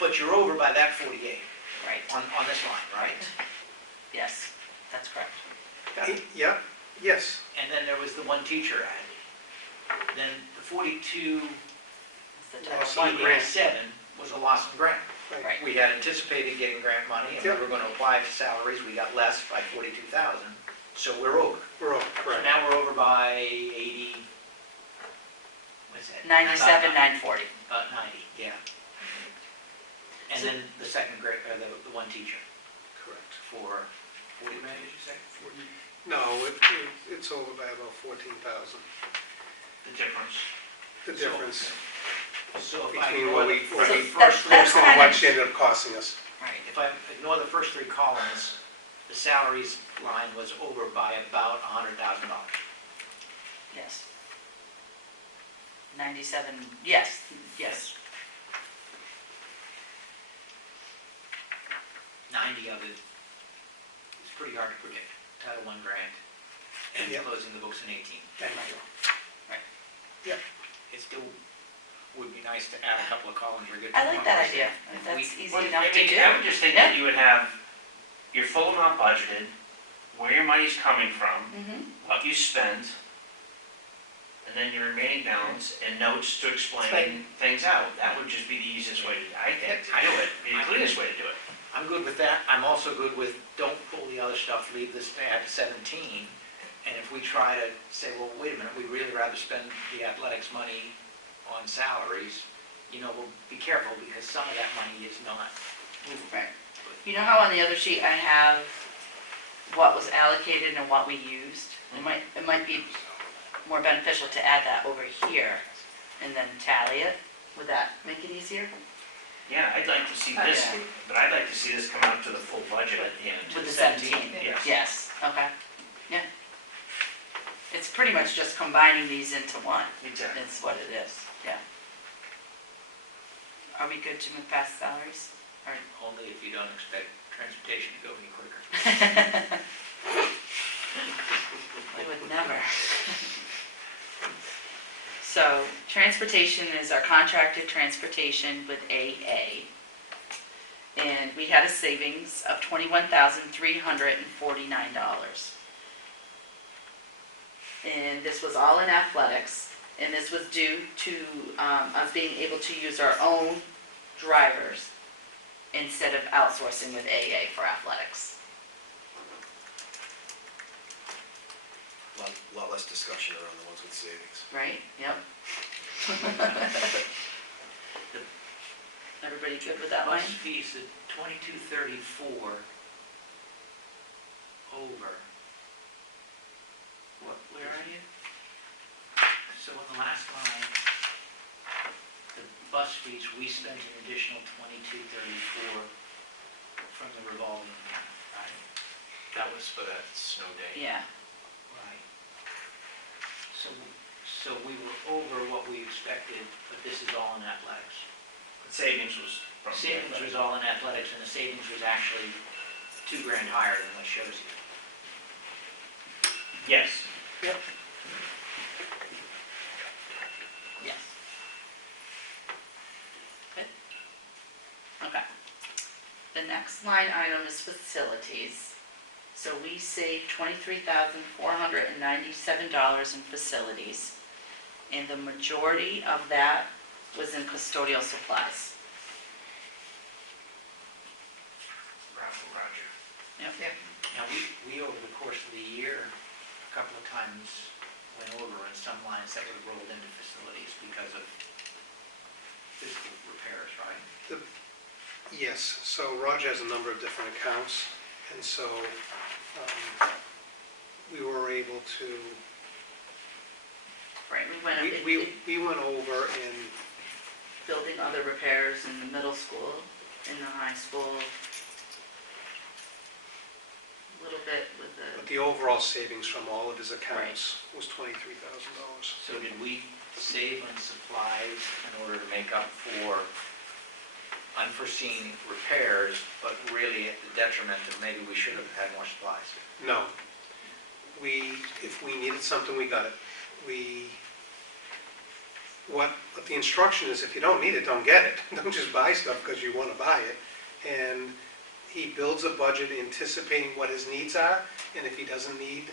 But you're over by that 48 right, on this line, right? yes, that's correct. Got it. yeah, yes. And then there was the one teacher added. Then the 42, It's the Loss Title in I grant. 7 was a loss in grant. Right. We had anticipated getting grant money, and we Yep. were going to apply to salaries. We got less by 42,000, so we're over. We're over, So correct. now we're over by 80, what's that? 97,940. 90, yeah. And then the second grade, or the one teacher Correct. for 40 grand, did you say? No, it's over by about 14,000. The difference. The difference So if I between ignore what the we, first that's three, kind of- what she ended up costing us. Right, if I ignore the first 3 columns, the salaries line was over by about $100,000. yes. 97, yes, yes. 90 of it is pretty hard to predict. Title I grant and Yep. closing the books in 18. Right. Yep. It still would be nice to add a couple of columns or get. I to like one that place. idea. That's easy Well, enough I to mean, do. I would just think that you would have your full amount budgeted, where your money's coming from, Mhm. what you spent, and then your remaining balance and notes to explain Explain. things out. That would just be the easiest way, I think, to do it, be the cleanest way to do it. I'm good with that. I'm also good with, don't pull the other stuff, leave this at 17. And if we try to say, well, wait a minute, we'd really rather spend the athletics money on salaries, we'll be careful because some of that money is not movable. Right. You know how on the other sheet I have what was allocated and what we used? It might be more beneficial to add that over here and then tally it. Would that make it easier? Yeah, I'd like to see Oh, this, yeah. but I'd like to see this come out to the full budget at the end. To With the the 17, 17? Yes. Yes, okay, yeah. It's pretty much just combining these into one. Exactly. That's what it is, yeah. Are we good to move past salaries? Only if you don't expect transportation to go any quicker. We would never. So transportation is our contracted transportation with AA. And we had a savings of $21,349. And this was all in athletics, and this was due to us being able to use our own drivers instead of outsourcing with AA for athletics. Lot less discussion around the ones with savings. Right? Yep. Everybody good with that line? Bus fees at 2234 over. Where are you? So in the last line, the bus fees, we spent an additional 2234 from the revolving account, right? That was for that snow day. Yeah. Right. So we were over what we expected, but this is all in athletics. The savings was from. Savings was all in athletics, and the savings was actually $2,000 higher than what shows you. Yes. Yes. Good. Okay. The next line item is facilities. So we saved $23,497 in facilities, and the majority of that was in custodial supplies. Roger. Yep. Now, we over the course of the year, a couple of times went over in some lines that were rolled into facilities because of physical repairs, right? Yes, so Roger has a number of different accounts, and so we were able to, Right, we went, we went over and building other repairs in the middle school, in the high school. A little bit with but the, the overall savings from all of his accounts was $23,000. So did we save on supplies in order to make up for unforeseen repairs, but really at the detriment of maybe we should have had more supplies? No. If we needed something, we got it. What the instruction is, if you don't need it, don't get it. Don't just buy stuff because you want to buy it. And he builds a budget anticipating what his needs are, and if he doesn't need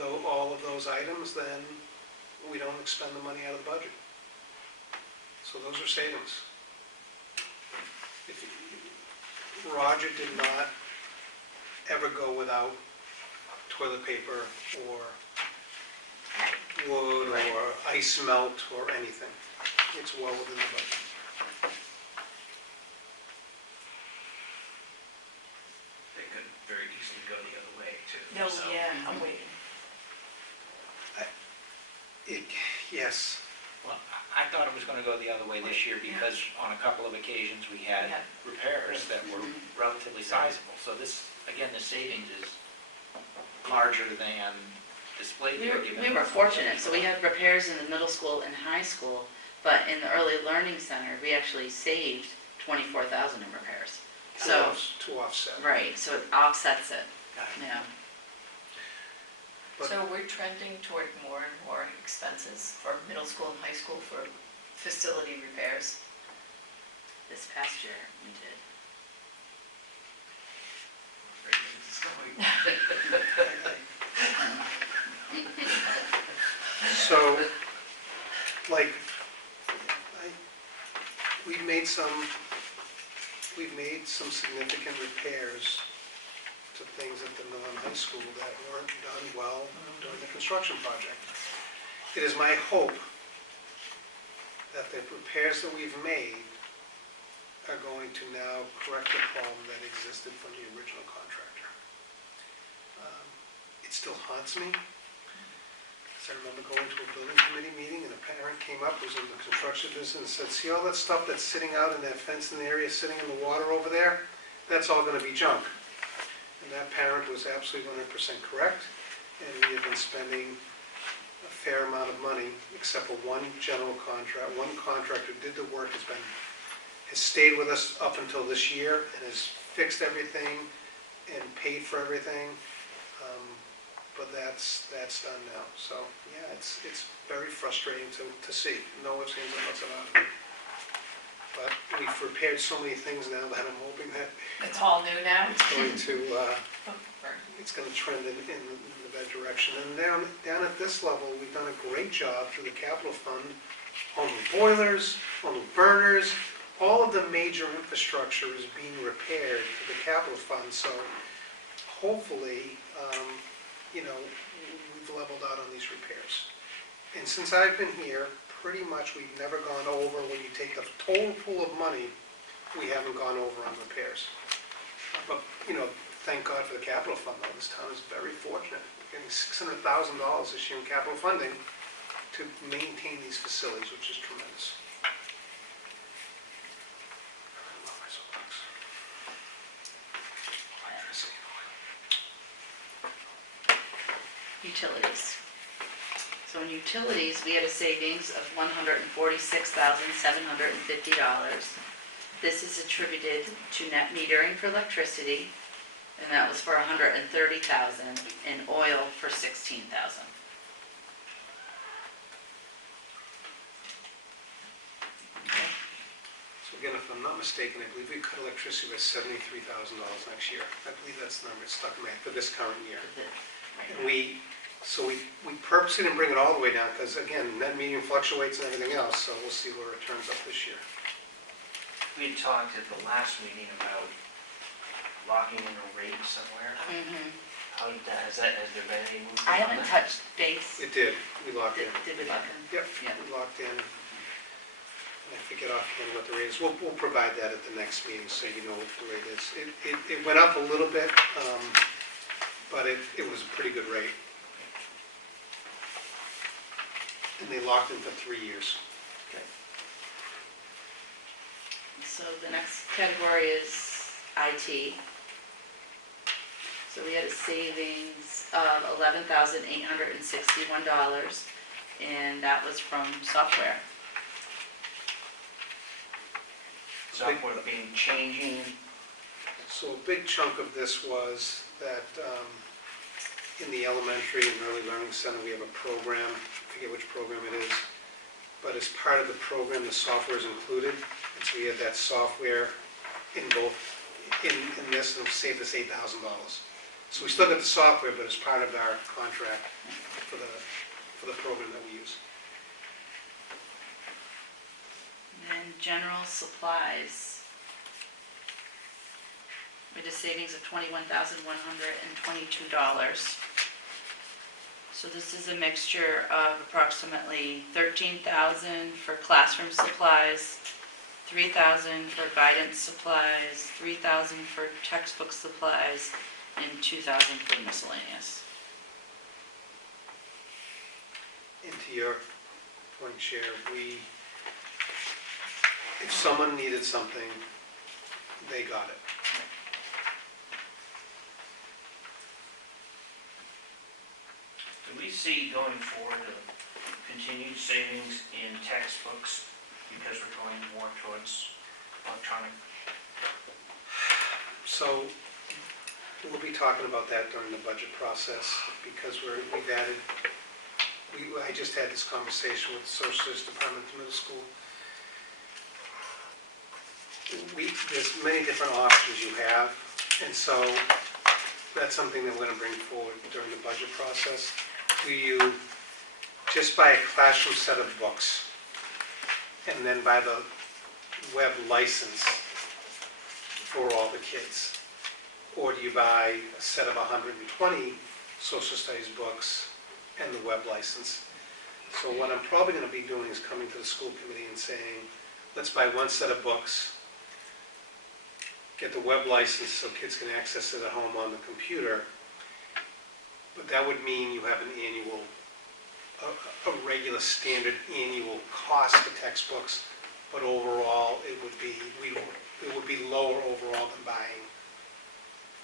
all of those items, then we don't expend the money out of the budget. So those are savings. Roger did not ever go without toilet paper or wood or ice melt or anything. It's well within the budget. They could very easily go the other way too. No, so. yeah, I'm waiting. Yes, Well, I thought it was going to go the other way this year because on a couple of occasions we had repairs that were relatively sizable. So this, again, the savings is larger than displayed here. we were fortunate, so we had repairs in the middle school and high school, but in the early learning center, we actually saved $24,000 in repairs. So, to offset. right, so it offsets it, yeah. But- So we're trending toward more and more expenses for middle school and high school for facility repairs. This past year, we did. So, like, we've made some significant repairs to things at the Millen High School that weren't done well during the construction project. It is my hope that the repairs that we've made are going to now correct the problem that existed from the original contractor. It still haunts me. I remember going to a building committee meeting and a parent came up, who's in the construction business, and said, see all that stuff that's sitting out in that fenced-in area, sitting in the water over there? That's all gonna be junk. And that parent was absolutely 100% correct, and we have been spending a fair amount of money, except for one contractor who did the work, has stayed with us up until this year and has fixed everything and paid for everything. but that's done now. So, yeah, it's very frustrating to see. No ifs, ands, or buts about it. But we've repaired so many things now that I'm hoping that It's all new now? it's going to trend in the better direction. And down at this level, we've done a great job through the capital fund on the boilers, on the burners. All of the major infrastructure is being repaired through the capital fund. So hopefully, we've leveled out on these repairs. And since I've been here, pretty much we've never gone over, when you take the total pool of money, we haven't gone over on repairs. But, thank God for the capital fund, though. This town is very fortunate. We're getting $600,000 this year in capital funding to maintain these facilities, which is tremendous. I love my soapbox. Electricity and oil. Utilities. So in utilities, we had a savings of $146,750. This is attributed to net metering for electricity, and that was for $130,000, and oil for $16,000. So again, if I'm not mistaken, I believe we cut electricity by $73,000 next year. I believe that's the number. It's stuck in my head for this current year. And we purposely didn't bring it all the way down because, again, net metering fluctuates and everything else, so we'll see where it turns up this year. We had talked at the last meeting about locking in a rate somewhere. How did that, has there been any movement on I haven't that? touched base. It did. We locked in. Did we lock in? Yep, Yeah. we locked in. I forget offhand what the rate is. We'll provide that at the next meeting so you know what the rate is. It went up a little bit, but it was a pretty good rate. And they locked in for 3 years. So the next category is IT. So we had a savings of $11,861, and that was from software. Software being changing. So a big chunk of this was that in the elementary and early learning center, we have a program, I forget which program it is, but as part of the program, the software is included. And so we had that software in this, and it saved us $8,000. So we still got the software, but it's part of our contract for the program that we use. And general supplies. We had a savings of $21,122. So this is a mixture of approximately $13,000 for classroom supplies, $3,000 for guidance supplies, $3,000 for textbook supplies, and $2,000 for miscellaneous. And to your point, Chair, if someone needed something, they got it. Do we see going forward continued savings in textbooks because we're going more towards electronic? So we'll be talking about that during the budget process because we've added, I just had this conversation with the social studies department at the middle school. There's many different options you have, and so that's something that we're going to bring forward during the budget process. Do you just buy a classroom set of books and then buy the web license for all the kids? Or do you buy a set of 120 social studies books and the web license? So what I'm probably going to be doing is coming to the school committee and saying, let's buy one set of books, get the web license so kids can access it at home on the computer. But that would mean you have an annual, a regular standard annual cost for textbooks, but overall it would be lower overall than buying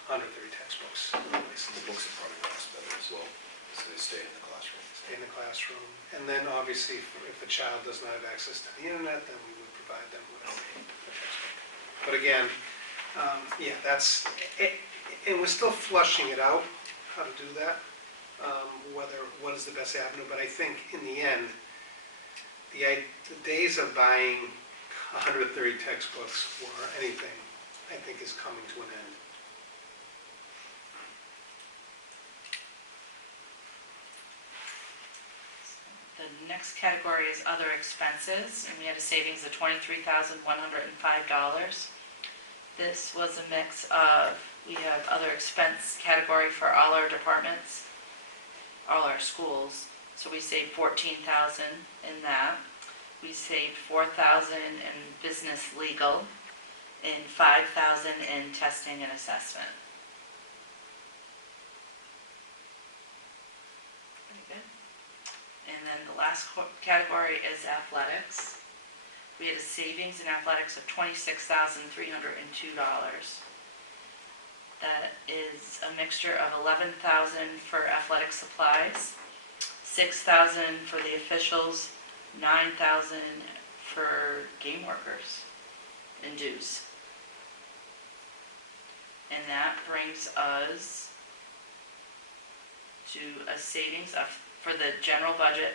130 textbooks. The books are probably last better as well, as they stay in the classroom. Stay in the classroom. And then obviously if a child does not have access to the internet, then we would provide them with a textbook. But again, yeah, that's it, and we're still flushing it out, how to do that. what is the best avenue, but I think in the end, the days of buying 130 textbooks or anything, I think is coming to an end. The next category is other expenses, and we had a savings of $23,105. This was a mix of, we have other expense category for all our departments, all our schools. So we saved $14,000 in that. We saved $4,000 in business legal and $5,000 in testing and assessment. Pretty good. And then the last category is athletics. We had a savings in athletics of $26,302. That is a mixture of $11,000 for athletic supplies, $6,000 for the officials, $9,000 for game workers and dues. And that brings us to a savings of, for the general budget,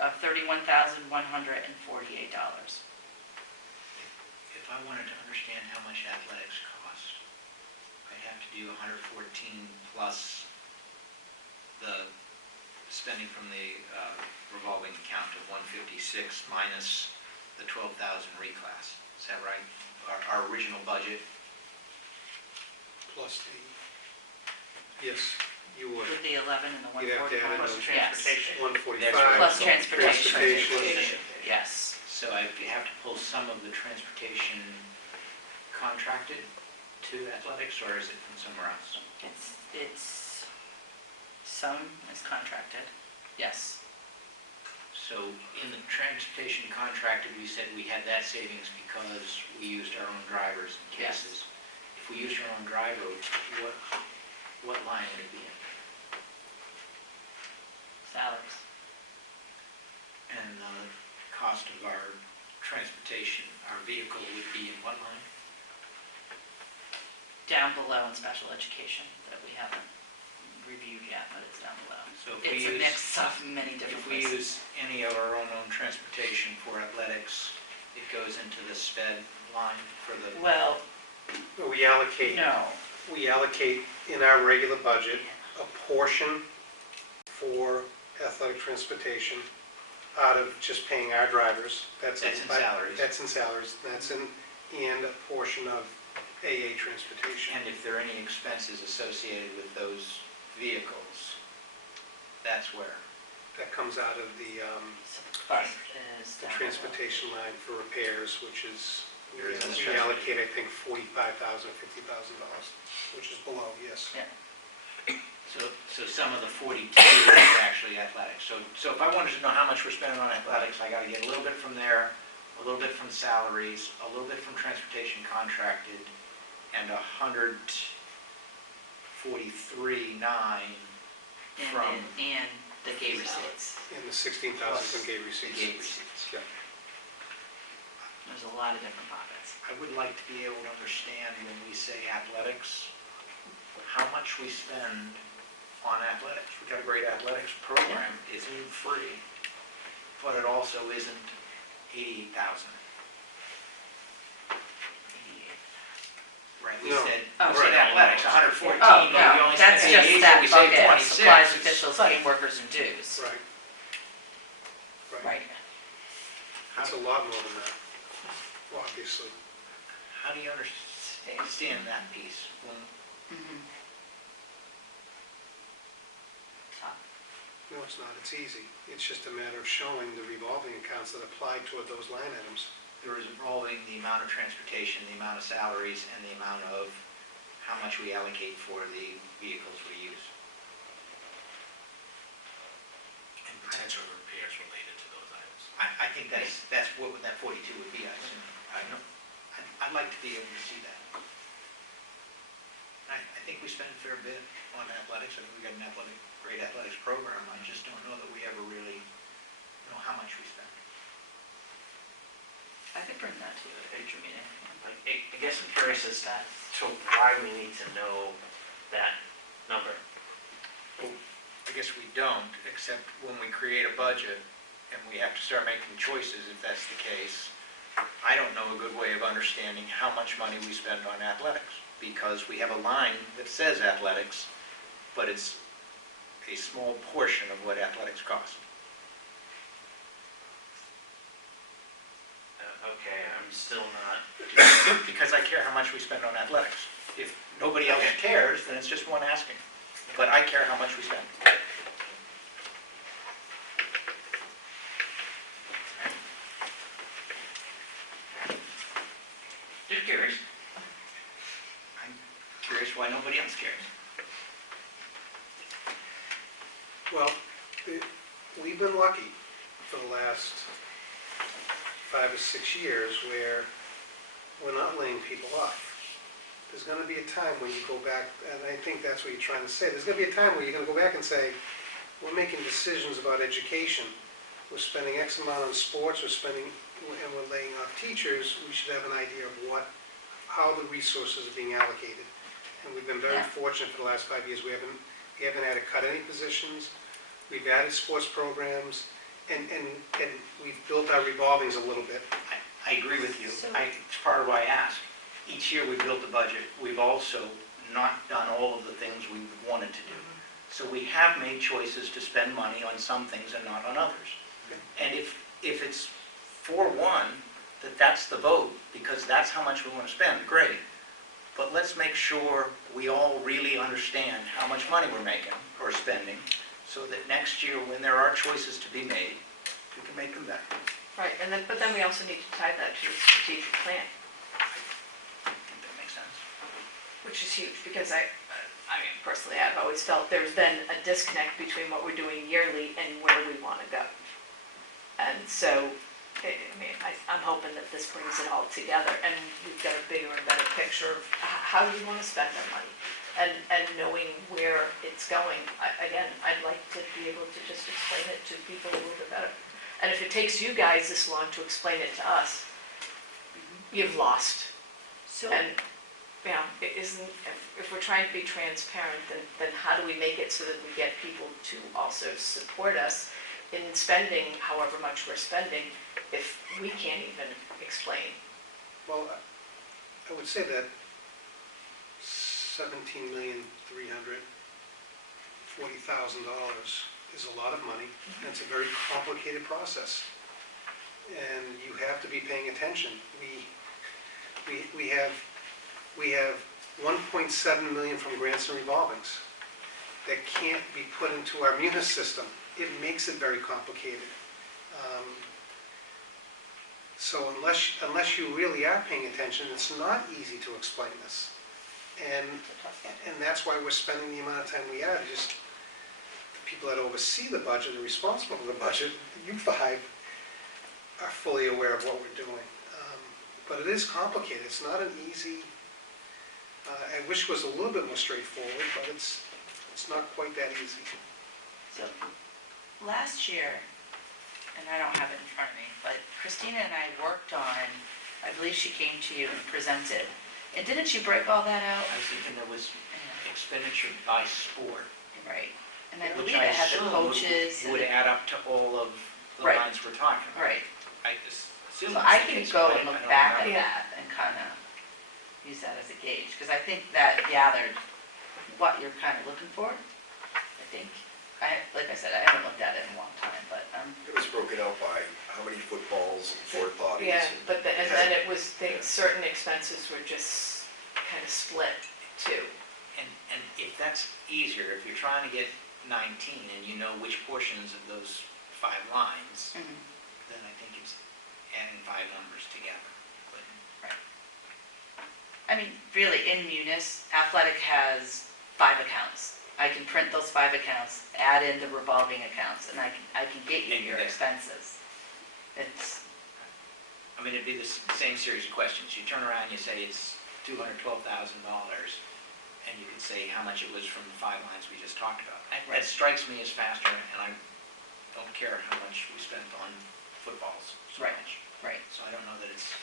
of $31,148. If I wanted to understand how much athletics cost, I'd have to do 114 plus the spending from the revolving account of 156 minus the 12,000 reclass. Is that right? Our original budget? Plus yes, you would. With the 11 and the You'd have to add 141. Plus another transportation. 145. Plus transportation. Transportation. Yes. So I have to pull some of the transportation contracted to athletics, or is it from somewhere else? It's, some is contracted, yes. So in the transportation contracted, we said we had that savings because we used our own drivers in Yes. cases. If we used our own driver, what line would it be in? Salaries. And the cost of our transportation, our vehicle would be in what line? Down below in special education that we haven't reviewed yet, but it's down below. So if we It's a use, mix of many different if we places. use any of our own transportation for athletics, it goes into the sped line for the, Well, We allocate, no. in our regular budget a portion for athletic transportation out of just paying our drivers. That's in salaries. That's in salaries. And a portion of AA transportation. and if there are any expenses associated with those vehicles, that's where? That comes out of the Bus is the down transportation line for repairs, which is, There is a we allocate, I think, $45,000 or $50,000, which is below, yes. Yeah. So some of the 42 is actually athletics. So if I wanted to know how much we're spending on athletics, I gotta get a little bit from there, a little bit from salaries, a little bit from transportation contracted, and 143,900 from And the gate receipts. And the 16,000 from gate the receipts. gate receipts. Yeah. There's a lot of different pockets. I would like to be able to understand when we say athletics, how much we spend on athletics. We've got a great athletics program, it's free, but it also isn't 88,000. Right, we No. said, Oh, we said right. athletics, 114, Oh, but we no, only spent that's just 88, so that we saved bucket, 26. supplies, officials, game workers, and dues. Right. Right. That's a lot more than that, obviously. How do you understand that piece? Mhm. Tough. No, it's not, it's easy. It's just a matter of showing the revolving accounts that apply toward those line items. There is involving the amount of transportation, the amount of salaries, and the amount of how much we allocate for the vehicles we use. And potential repairs related to those items. I think that's what that 42 would be, I assume. I'd like to be able to see that. I think we spend a fair bit on athletics. I think we've got an great athletics program. I just don't know that we ever really know how much we spend. I could bring that to a future meeting. I guess I'm curious as to why we need to know that number. I guess we don't, except when we create a budget and we have to start making choices, if that's the case. I don't know a good way of understanding how much money we spend on athletics, because we have a line that says athletics, but it's a small portion of what athletics cost. Okay, I'm still not, Because I care how much we spend on athletics. If nobody else cares, then it's just one asking. But I care how much we spend. just curious. I'm curious why nobody else cares. Well, we've been lucky for the last 5 or 6 years where we're not laying people off. There's going to be a time when you go back, and I think that's what you're trying to say. There's going to be a time where you're going to go back and say, we're making decisions about education. We're spending X amount on sports, and we're laying off teachers. We should have an idea of how the resources are being allocated. And we've been very fortunate for the last 5 years. We haven't had to cut any positions. We've added sports programs, and we've built our revolvings a little bit. I agree with you. It's part of why I asked. Each year we built a budget. We've also not done all of the things we wanted to do. So we have made choices to spend money on some things and not on others. And if it's 4-1, that's the vote, because that's how much we want to spend, great. But let's make sure we all really understand how much money we're making or spending, so that next year, when there are choices to be made, we can make them better. Right, but then we also need to tie that to a strategic plan, I think that makes sense. which is huge, because I mean, personally, I've always felt there's been a disconnect between what we're doing yearly and where we want to go. And so, I'm hoping that this brings it all together, and we've got a bigger and better picture of how we want to spend our money, and knowing where it's going. Again, I'd like to be able to just explain it to people a little bit better. And if it takes you guys this long to explain it to us, you've lost. So, And, if we're trying to be transparent, then how do we make it so that we get people to also support us in spending however much we're spending if we can't even explain? Well, I would say that $17,340,000 is a lot of money, and it's a very complicated process. And you have to be paying attention. We have 1.7 million from grants and revolvings that can't be put into our munis system. It makes it very complicated. So unless you really are paying attention, it's not easy to explain this. And that's why we're spending the amount of time we are. Just the people that oversee the budget and are responsible for the budget, you five, are fully aware of what we're doing. But it is complicated. It's not an easy, I wish it was a little bit more straightforward, but it's not quite that easy. So, last year, and I don't have it in front of me, but Christina and I worked on, I believe she came to you and presented. And didn't she break all that out? I was thinking there was expenditure by sport. Right. And I which believe it had the assume coaches. would add up to all of the Right. lines we're talking about. Right. I assume So that's I the can case, go but and I look don't back at remember. that and kind of use that as a gauge, because I think that gathered what you're kind of looking for, I think. Like I said, I haven't looked at it in a long time, but It was broken out by how many footballs and porta potties. Yeah, and then it was, certain expenses were just kind of split too. And if that's easier, if you're trying to get 19 and you know which portions of those 5 lines, then I think it's adding 5 numbers together. But I mean, really, in Munis, athletic has 5 accounts. I can print those 5 accounts, add in the revolving accounts, and I can get you And your you're there. expenses. It's, I mean, it'd be the same series of questions. You turn around and you say it's $212,000, and you could say how much it was from the 5 lines we just talked about. That strikes me as faster, and I don't care how much we spent on footballs so Right. much. right, So I don't know that it's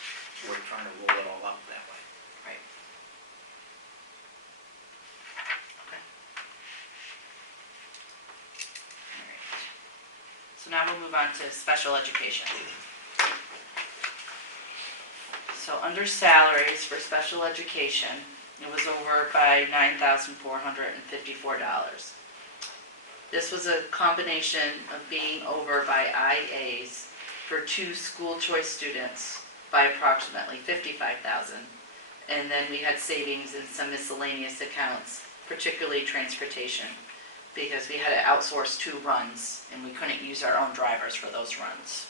worth trying to roll it all up that way. right. Okay. now we'll move on to special education. So under salaries for special education, it was over by $9,454. This was a combination of being over by IAs for 2 school choice students by approximately $55,000. And then we had savings in some miscellaneous accounts, particularly transportation, because we had to outsource 2 runs and we couldn't use our own drivers for those runs.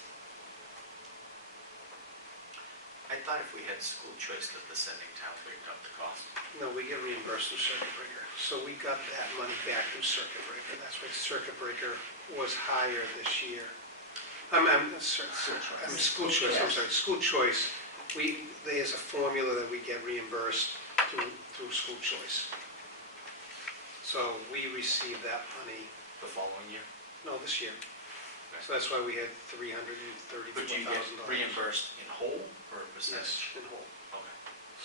I thought if we had school choice that the sending town picked up the cost. No, we get reimbursed through circuit breaker. So we got that money back through circuit breaker. That's why circuit breaker was higher this year. School choice, I'm sorry, school choice. There's a formula that we get reimbursed through school choice. So we received that money, The following year? no, this year. So that's why we had $334,000. But do you get reimbursed in whole or a Yes, percentage? in whole. Okay.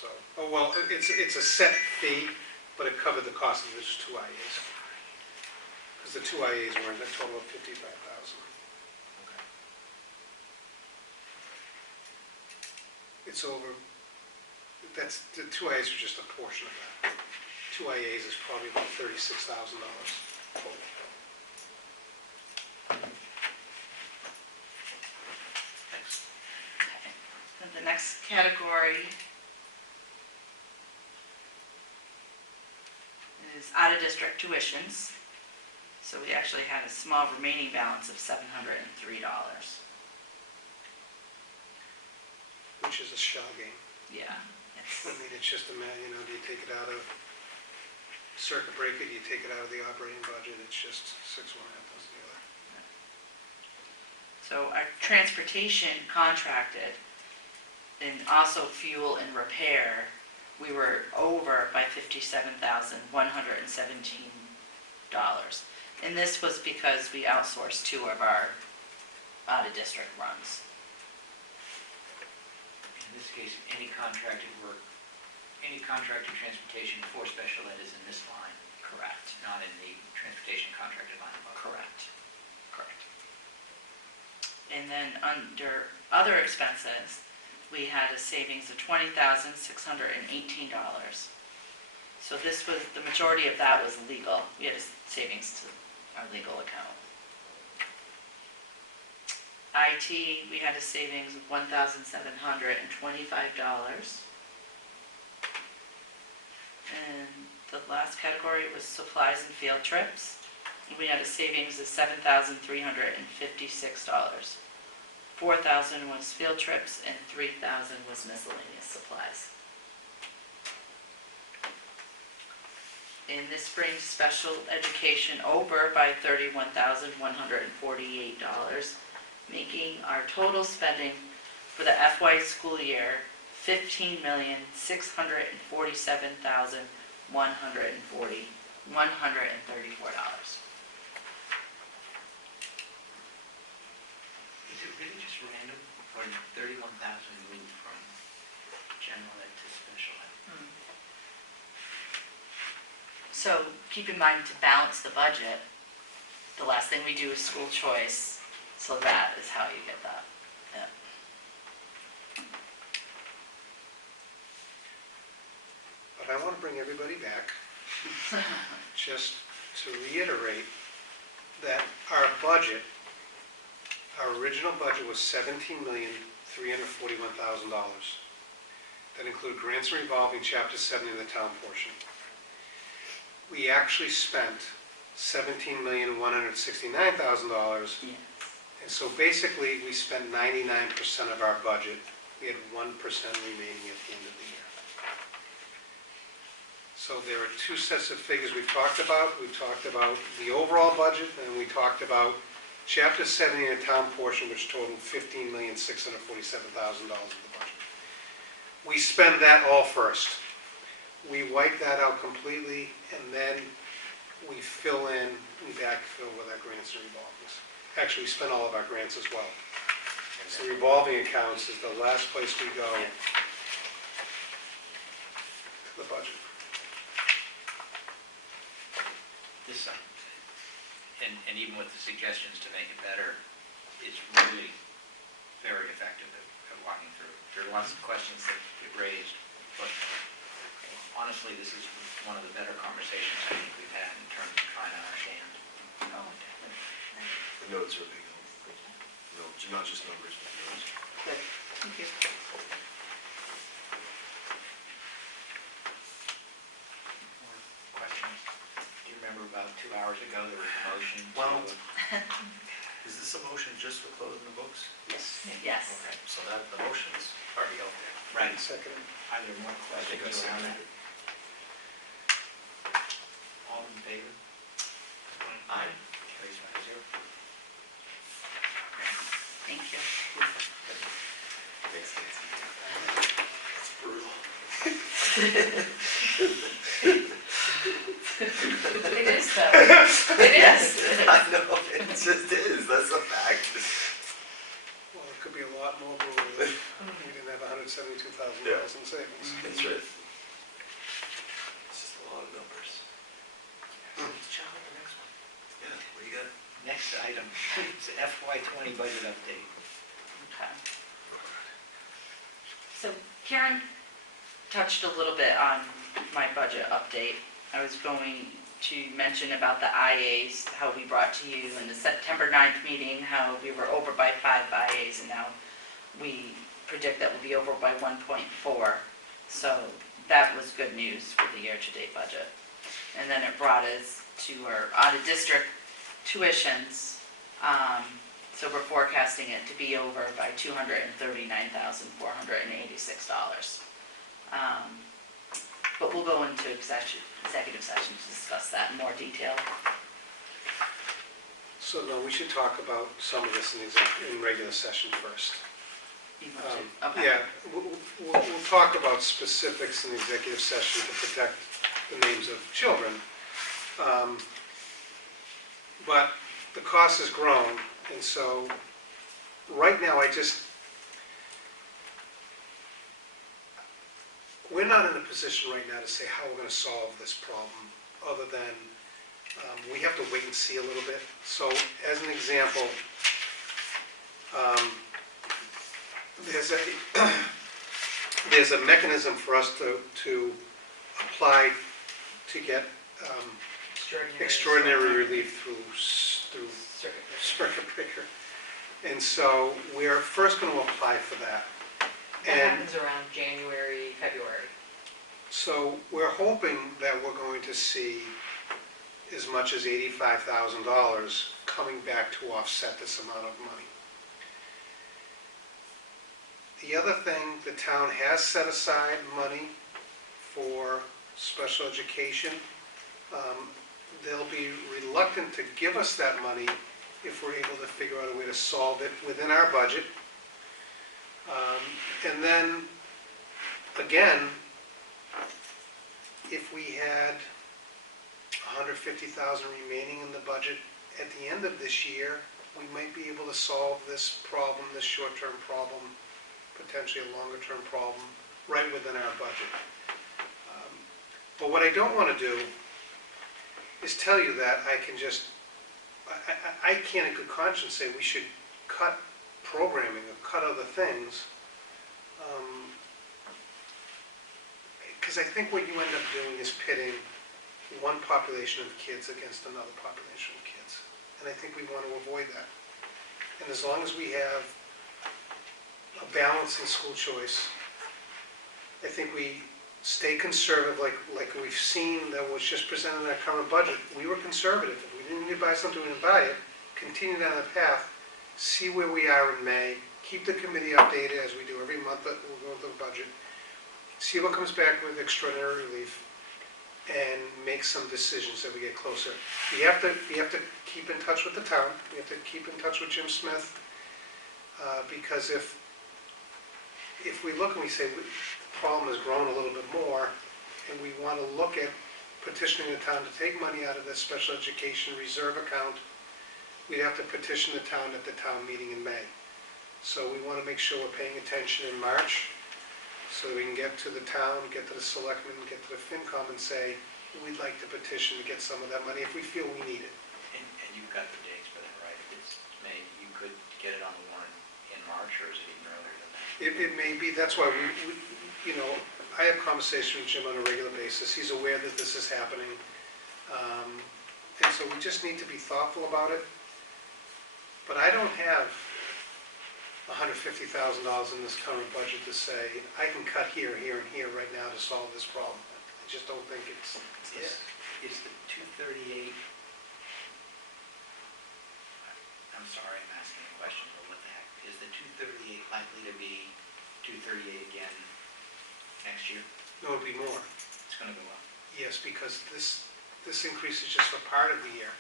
So, well, it's a set fee, but it covered the cost of those 2 IAs. Because the 2 IAs were in a total of $55,000. Okay. It's over, the 2 IAs are just a portion of that. 2 IAs is probably about $36,000 total. Thanks. Okay. And the next category is out-of-district tuitions. So we actually had a small remaining balance of $703. Which is a shell game. Yeah, I mean, it's just a matter, do you take it out of circuit breaker, do you take it out of the operating budget? It's just 6 one, half dozen the other. So our transportation contracted and also fuel and repair, we were over by $57,117. And this was because we outsourced 2 of our out-of-district runs. In this case, any contracted work, any contracted transportation for special ed is in this line, Correct. not in the transportation contracted line above. Correct. Correct. And then under other expenses, we had a savings of $20,618. So this was, the majority of that was legal. We had a savings to our legal account. IT, we had a savings of $1,725. And the last category was supplies and field trips. We had a savings of $7,356. $4,000 was field trips and $3,000 was miscellaneous supplies. And this brings special education over by $31,148, making our total spending for the FY school year $15,647,134. Is it really just random, or 31,000 moved from general ed to special ed? So keep in mind, to balance the budget, the last thing we do is school choice, so that is how you get that. Yeah. But I want to bring everybody back, just to reiterate that our budget, our original budget was $17,341,000. That included grants and revolving, Chapter 70 in the town portion. We actually spent $17,169,000, and so basically we spent 99% of our budget. We had 1% remaining at the end of the year. So there are 2 sets of figures we've talked about. We've talked about the overall budget, and we talked about Chapter 70 in the town portion, which totaled $15,647,000 of the budget. We spend that all first. We wipe that out completely, and then we fill in, we backfill with our grants and revolvings. Actually, we spend all of our grants as well. So revolving accounts is the last place we go to the budget. This, and even with the suggestions to make it better, is really very effective at walking through. There are lots of questions that get raised, but honestly, this is one of the better conversations I think we've had in terms of trying to understand. Oh, The notes are big. Notes, not just numbers, but notes. good, thank you. More questions? Do you remember about 2 hours ago, there was a motion to... Well- Is this a motion just for closing the books? Yes. Yes. Okay, so that, the motion's already out there. Right. Second. Are there more I think I questions around that? seconded it. All in favor? Aye. Carries 5-0. Thank you. Thanks, Nancy. It's brutal. It is though. It is. I know, it just is, that's a fact. Well, it could be a lot more brutal if we didn't have $172,000 in savings. That's right. It's just a lot of numbers. Check out the next one. Yeah, what do you got? Next item, is FY20 budget update. Okay. So Karen touched a little bit on my budget update. I was going to mention about the IAs, how we brought to you in the September 9th meeting, how we were over by 5 IAs, and now we predict that we'll be over by 1.4. So that was good news for the year-to-date budget. And then it brought us to our out-of-district tuitions. So we're forecasting it to be over by $239,486. But we'll go into executive session to discuss that in more detail. So no, we should talk about some of this in regular session first. You want to? Okay. Yeah, we'll talk about specifics in the executive session to protect the names of children. But the cost has grown, and so right now we're not in a position right now to say how we're going to solve this problem, other than we have to wait and see a little bit. So as an example, there's a mechanism for us to apply to get extraordinary relief through circuit breaker. And so we're first going to apply for that. That happens around January, February. So we're hoping that we're going to see as much as $85,000 coming back to offset this amount of money. The other thing, the town has set aside money for special education. They'll be reluctant to give us that money if we're able to figure out a way to solve it within our budget. And then, again, if we had $150,000 remaining in the budget at the end of this year, we might be able to solve this problem, this short-term problem, potentially a longer-term problem, right within our budget. But what I don't want to do is tell you that I can just, I can't in good conscience say we should cut programming or cut other things. Because I think what you end up doing is pitting one population of kids against another population of kids. And I think we want to avoid that. And as long as we have a balance in school choice, I think we stay conservative, like we've seen that was just presented in our current budget. We were conservative. If we didn't need to buy something, we didn't buy it. Continue down that path, see where we are in May, keep the committee updated as we do every month that we'll go into the budget, see what comes back with extraordinary relief, and make some decisions that we get closer. We have to keep in touch with the town. We have to keep in touch with Jim Smith, because if we look and we say the problem has grown a little bit more, and we want to look at petitioning the town to take money out of the special education reserve account, we'd have to petition the town at the town meeting in May. So we want to make sure we're paying attention in March, so that we can get to the town, get to the selectmen, get to the FinCom and say, we'd like to petition to get some of that money if we feel we need it. And you've got the dates for that, right? It's May, you could get it on the warrant in March, or is it even earlier than that? It may be, that's why you know, I have conversations with Jim on a regular basis. He's aware that this is happening. And so we just need to be thoughtful about it. But I don't have $150,000 in this current budget to say, I can cut here, here, and here right now to solve this problem. I just don't think it's there. Is the 238, I'm sorry, I'm asking a question, but what the heck? Is the 238 likely to be 238 again next year? No, it'd be more. It's gonna go up. Yes, because this increase is just for part of the year.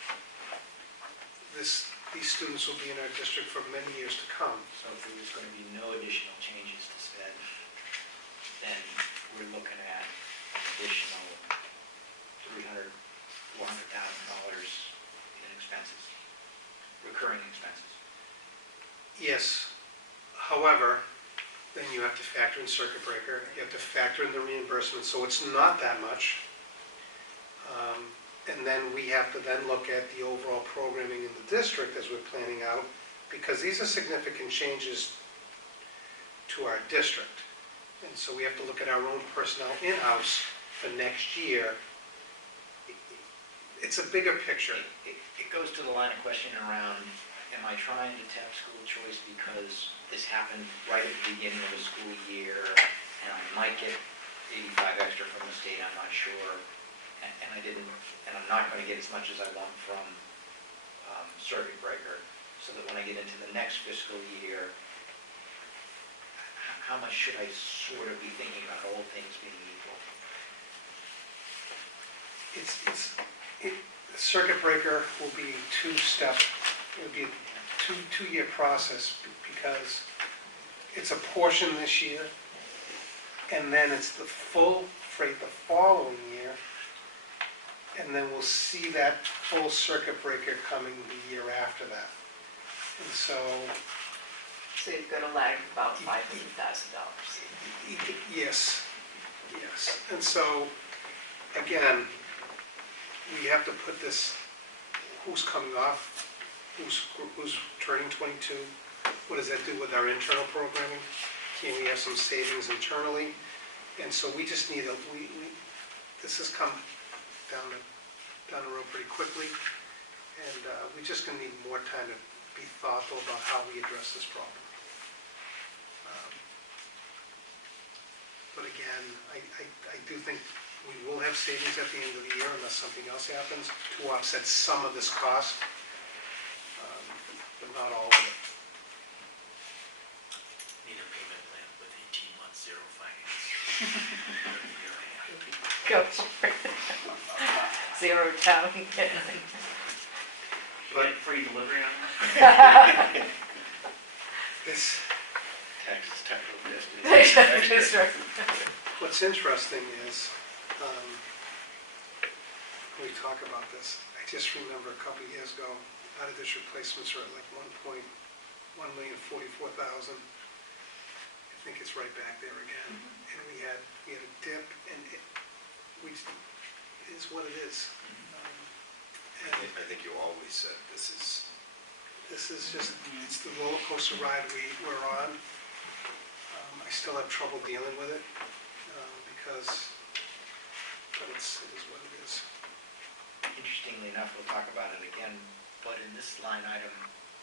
These students will be in our district for many years to come. So if there's gonna be no additional changes to SPED, then we're looking at additional $300,000, $400,000 in expenses, recurring expenses. Yes, however, then you have to factor in circuit breaker, you have to factor in the reimbursement, so it's not that much. And then we have to then look at the overall programming in the district as we're planning out, because these are significant changes to our district. And so we have to look at our own personnel in-house for next year. It's a bigger picture. It goes to the line of questioning around, am I trying to tap school choice because this happened right at the beginning of the school year, and I might get 85 extra from the state, I'm not sure, and I didn't, and I'm not going to get as much as I want from circuit breaker, so that when I get into the next fiscal year, how much should I sort of be thinking about all things being equal? Circuit breaker will be two-step, it'll be a two-year process, because it's a portion this year, and then it's the full freight the following year, and then we'll see that full circuit breaker coming the year after that. And so, So you've got a lag of about $500,000. yes, yes. And so, again, we have to put this, who's coming off, who's turning 22, what does that do with our internal programming? Can we have some savings internally? And so we just need this has come down the road pretty quickly, and we're just going to need more time to be thoughtful about how we address this problem. But again, I do think we will have savings at the end of the year unless something else happens to offset some of this cost, but not all of it. Need a payment plan with 18 months, zero finance. Go for it. Zero down. But free delivery on that? This, Texas technical destiny. That's right. what's interesting is, when we talk about this, I just remember a couple of years ago, out-of-district placements are at like 1,044,000. I think it's right back there again. And we had a dip, and it is what it is. And I think you always said this is just, it's the roller coaster ride we're on. I still have trouble dealing with it, but it is what it is. Interestingly enough, we'll talk about it again, but in this line item,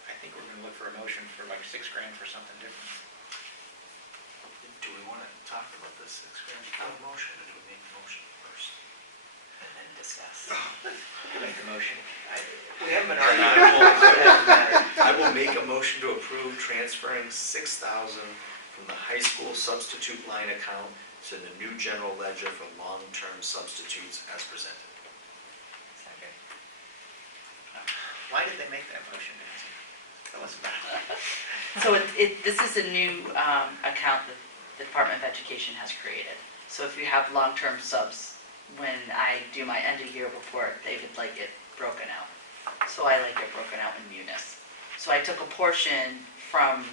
I think we're gonna look for a motion for like $6,000 for something different. Do we want to talk about this before motion, or do we make the motion first? And then discuss. Make the motion. We haven't been I will make a motion to approve transferring $6,000 from the high school substitute line account to the new general ledger for long-term substitutes as presented. Second. Why did they make that motion, Nancy? Tell us about it. So this is a new account that the Department of Education has created. So if you have long-term subs, when I do my end-of-year report, they would like it broken out. So I like it broken out in munis. So I took a portion from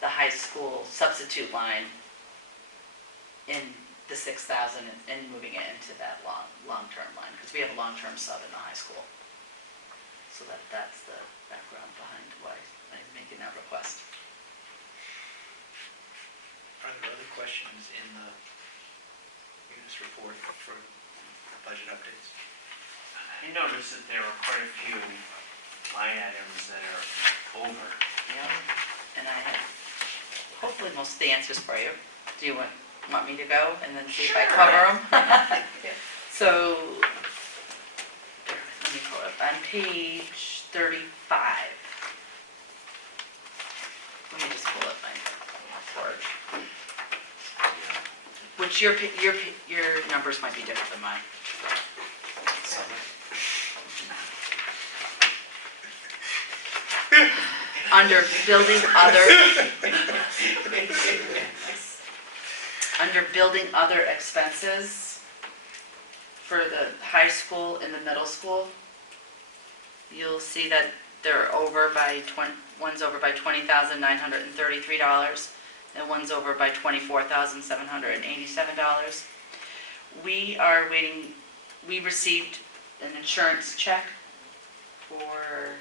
the high school substitute line in the 6,000 and moving it into that long-term line, because we have a long-term sub in the high school. So that's the background behind why I'm making that request. Are there other questions in the munis report for budget updates? I noticed that there are quite a few line items that are over. Yeah, and I have hopefully most of the answers for you. Do you want me to go and then see if I cover them? So, let me pull it up, on page 35. Let me just pull up my report. Which your numbers might be different than mine. Under building other expenses for the high school and the middle school, you'll see that they're over by one's over by $20,933 and one's over by $24,787. We are waiting, we received an insurance check for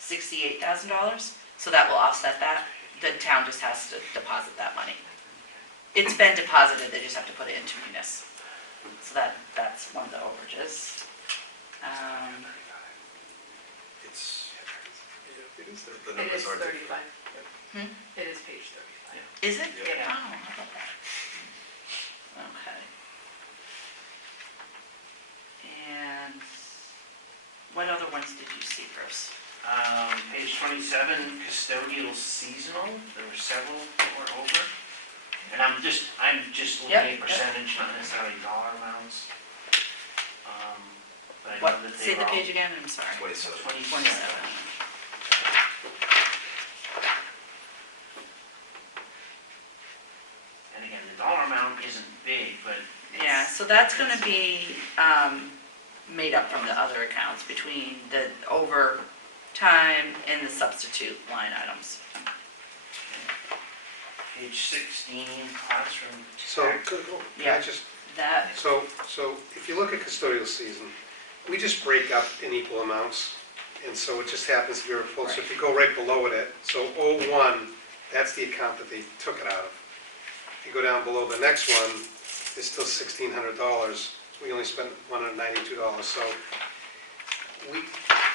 $68,000, so that will offset that. The town just has to deposit that money. It's been deposited, they just have to put it into munis. So that's one of the overages. It's, yeah, it is, the It numbers is are 35. Hmm? It is page 35. Is it? Yeah. Oh, how about that? Okay. And what other ones did you see, Bruce? Page 27, custodial seasonal, there were several that were over. And I'm just looking Yep, at yep. percentage, not necessarily dollar amounts. But I know What, that they say were the all page again, I'm sorry. 27. 27. And again, the dollar amount isn't big, but Yeah, so that's gonna be made up from the other accounts between the overtime and the substitute line items. page 16, classroom. So, can I Yeah. just, That, so if you look at custodial season, we just break up in equal amounts, and so it just happens to be reported. So if you go right below it, so 01, that's the account that they took it out of. If you go down below the next one, it's still $1,600. We only spent $192, so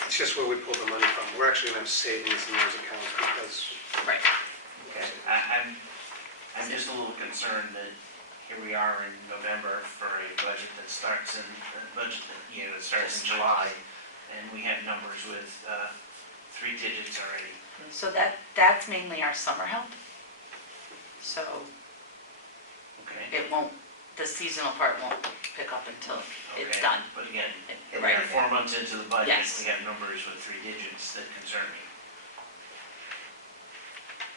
it's just where we pull the money from. We're actually gonna have savings in those accounts because right. Okay. I'm just a little concerned that here we are in November for a budget that starts in, that starts in July, and we have numbers with 3 digits already. So that's mainly our summer help. So Okay. it won't, the seasonal part won't pick up until it's Okay. done. But again, Right. we're 4 months into the budget, Yes. we have numbers with 3 digits that concern me.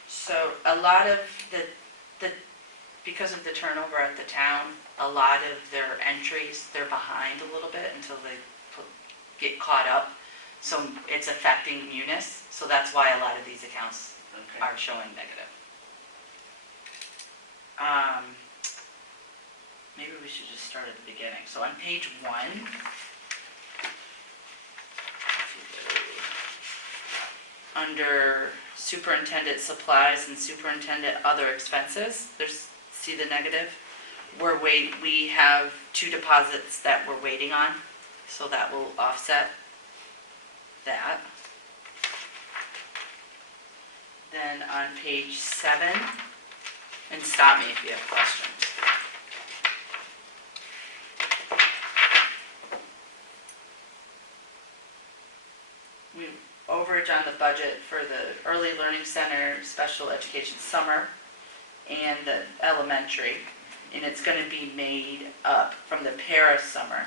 So a lot of because of the turnover at the town, a lot of their entries, they're behind a little bit until they get caught up. So it's affecting munis, so that's why a lot of these accounts Okay. are showing negative. Maybe we should just start at the beginning. So on page 1, under superintendent supplies and superintendent other expenses, see the negative? We have 2 deposits that we're waiting on, so that will offset that. Then on page 7, and stop me if you have questions. We overage on the budget for the early learning center, special education summer, and the elementary, and it's going to be made up from the para summer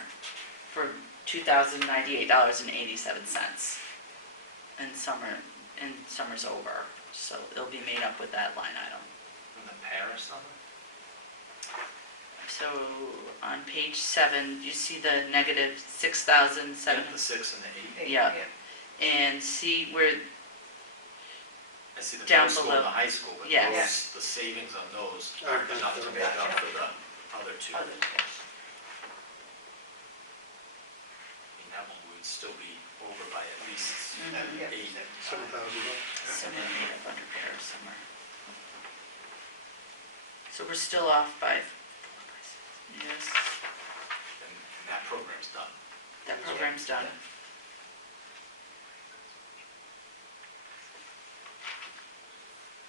for $2,098.87. And summer's over, so it'll be made up with that line item. From the Paris number? So on page 7, you see the negative 6,007. The 6 and the 8. Yeah. And see where, I see the Down middle school and below. the high school, but Yes. the savings on those Aren't are enough to make up for the other 2. I other, mean, that one we would still be over by at least Mhm. 8. $7,000. Summer, under pair summer. So we're still off by, yes, And that program's done. that program's done.